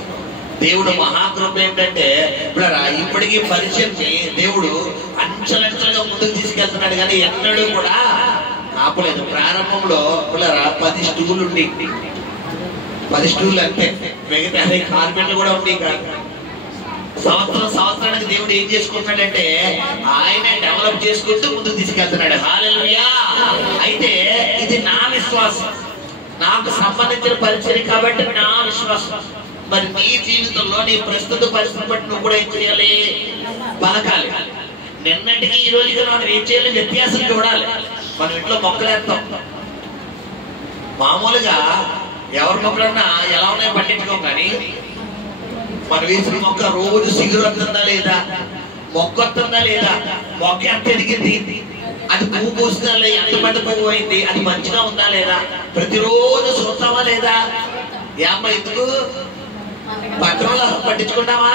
దేవుడు మహాకృప ఏంటంటే ఇప్పుడరా ఇప్పటికీ పరిచర్ని దేవుడు అంచెలంచెలుగా ముందుకు తీసుకెళ్తున్నాడు, కానీ ఎన్నడూ కూడా ఆపలేదు. ప్రారంభంలో ఇప్పుడరా 10 స్టూళ్ళు ఉండి 10 స్టూళ్ళు అంతే, మిగతా కార్పెంట్లు కూడా ఉండి కాదు. సంవత్సరానికి దేవుడు ఏం చేసుకుంటున్నాడంటే ఆయన డెవలప్ చేసుకుంటూ ముందుకు తీసుకెళ్తున్నాడు. హల్లెలూయా. అయితే విశ్వాసం, నాకు సంబంధించిన పరిచయం కాబట్టి నా విశ్వాసం. మరి నీ జీవితంలో నీ ప్రస్తుత పరిస్థితి బట్టి నువ్వు కూడా ఏం చేయాలి? పలకాలి. నిన్నటికి ఈ రోజుకి మనం ఏం చేయాలి? వ్యత్యాసం చూడాలి. మనం ఇంట్లో మొక్కలేస్తాం, మామూలుగా ఎవరి మొక్కలన్నా ఎలా ఉన్నాయో పట్టించుకోం, కానీ మనం వేసిన మొక్క రోజు సిగురు వస్తుందా లేదా, మొక్క వస్తుందా లేదా, మొక్క ఎంత ఎదిగింది, అది పువ్వు పూస్తుందా లేదా, ఎంత పెద్ద పువ్వు అయింది, అది మంచిగా ఉందా లేదా, ప్రతిరోజు చూస్తావా లేదా? ఏమ్మా ఎందుకు పక్కన పట్టించుకుంటావా?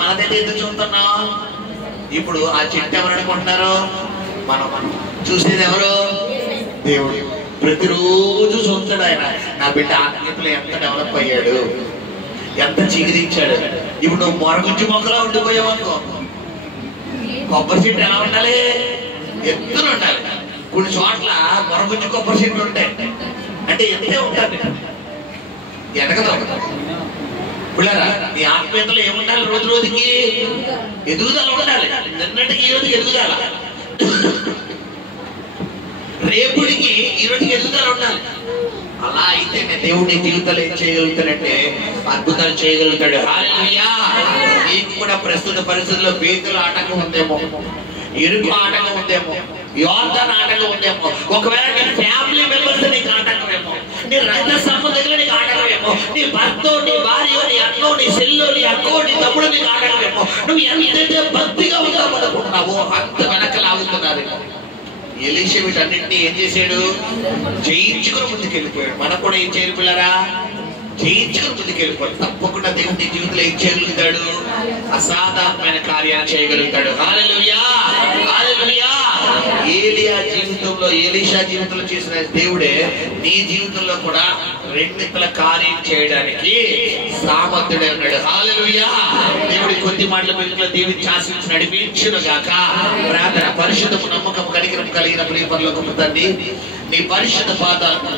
మనదైతే ఎందుకు చూస్తున్నావు? ఇప్పుడు ఆ చెట్టు ఎవరు అనుకుంటున్నారు? మనం చూసేది ఎవరు? దేవుడు. ప్రతిరోజు చూస్తాడు ఆయన. నా బిడ్డ ఆత్మీయతలో ఎంత డెవలప్ అయ్యాడు, ఎంత చిగురించాడు. ఇప్పుడు నువ్వు మొరగుంచి మొక్కలా ఉండిపోయావు అనుకో, కొబ్బరి చెట్టు ఎలా ఉండాలి? ఎత్తున ఉండాలి. కొన్ని చోట్ల మొరగుంచి కొబ్బరి చెట్లు ఉంటాయి, అంటే ఎత్తే ఉంటుంది, ఎదగదు. పిల్లరా, నీ ఆత్మీయతలో ఏముండాలి? రోజు రోజుకి ఎదుగుదల ఉండాలి. నిన్నటికి ఈ రోజుకి ఎదుగుదల, రేపుడికి ఈ రోజుకి ఎదుగుదల ఉండాలి. అలా అయితే దేవుడి జీవితాలు ఏం చేయగలుగుతాడంటే అద్భుతాలు చేయగలుగుతాడు. హల్లెలూయా. నీకు కూడా ప్రస్తుత పరిస్థితుల్లో బేతుల ఆటంకం ఉందేమో, ఇరుకు ఆటంకం ఉందేమో, యోర్దాను ఆటంకం ఉందేమో, ఒకవేళ నీ ఫ్యామిలీ మెంబర్స్ నీకు ఆటంకమేమో, నీ రక్త సంబంధికులు నీకు ఆటంకమేమో, నీ భర్త, నీ భార్య, నీ అన్నో, నీ చెల్లో, నీ అక్కో, నీ తమ్ముడు నీకు ఆటంకమేమో. నువ్వు ఎంతైతే భక్తిగా ఉందామనుకుంటున్నావో అంత వెనక లాగుతున్నారు. ఎలీషా వీటన్నింటినీ ఏం చేశాడు? జయించుకుని ముందుకెళ్ళిపోయాడు. మనం కూడా ఏం చేయాలి పిల్లరా? జయించుకుని ముందుకెళ్ళిపోయాడు. తప్పకుండా దేవుడు నీ జీవితంలో ఏం చేయగలుగుతాడు? అసాధారణమైన కార్యాలు చేయగలుగుతాడు. హల్లెలూయా, హల్లెలూయా. ఏలియా జీవితంలో, ఎలీషా జీవితంలో చేసిన దేవుడే నీ జీవితంలో కూడా రెండింతల కార్యం చేయడానికి సామర్థ్యుడే ఉన్నాడు. హల్లెలూయా. దేవుడి కొద్ది మాటల మీద దేవుడి శాసించి నడిపించును గాక. ప్రార్థన. పరిశుద్ధము, నమ్మకం, కనికరం కలిగిన ప్రియ పరలోకపు తండ్రి, నీ పరిశుద్ధ పాదాలను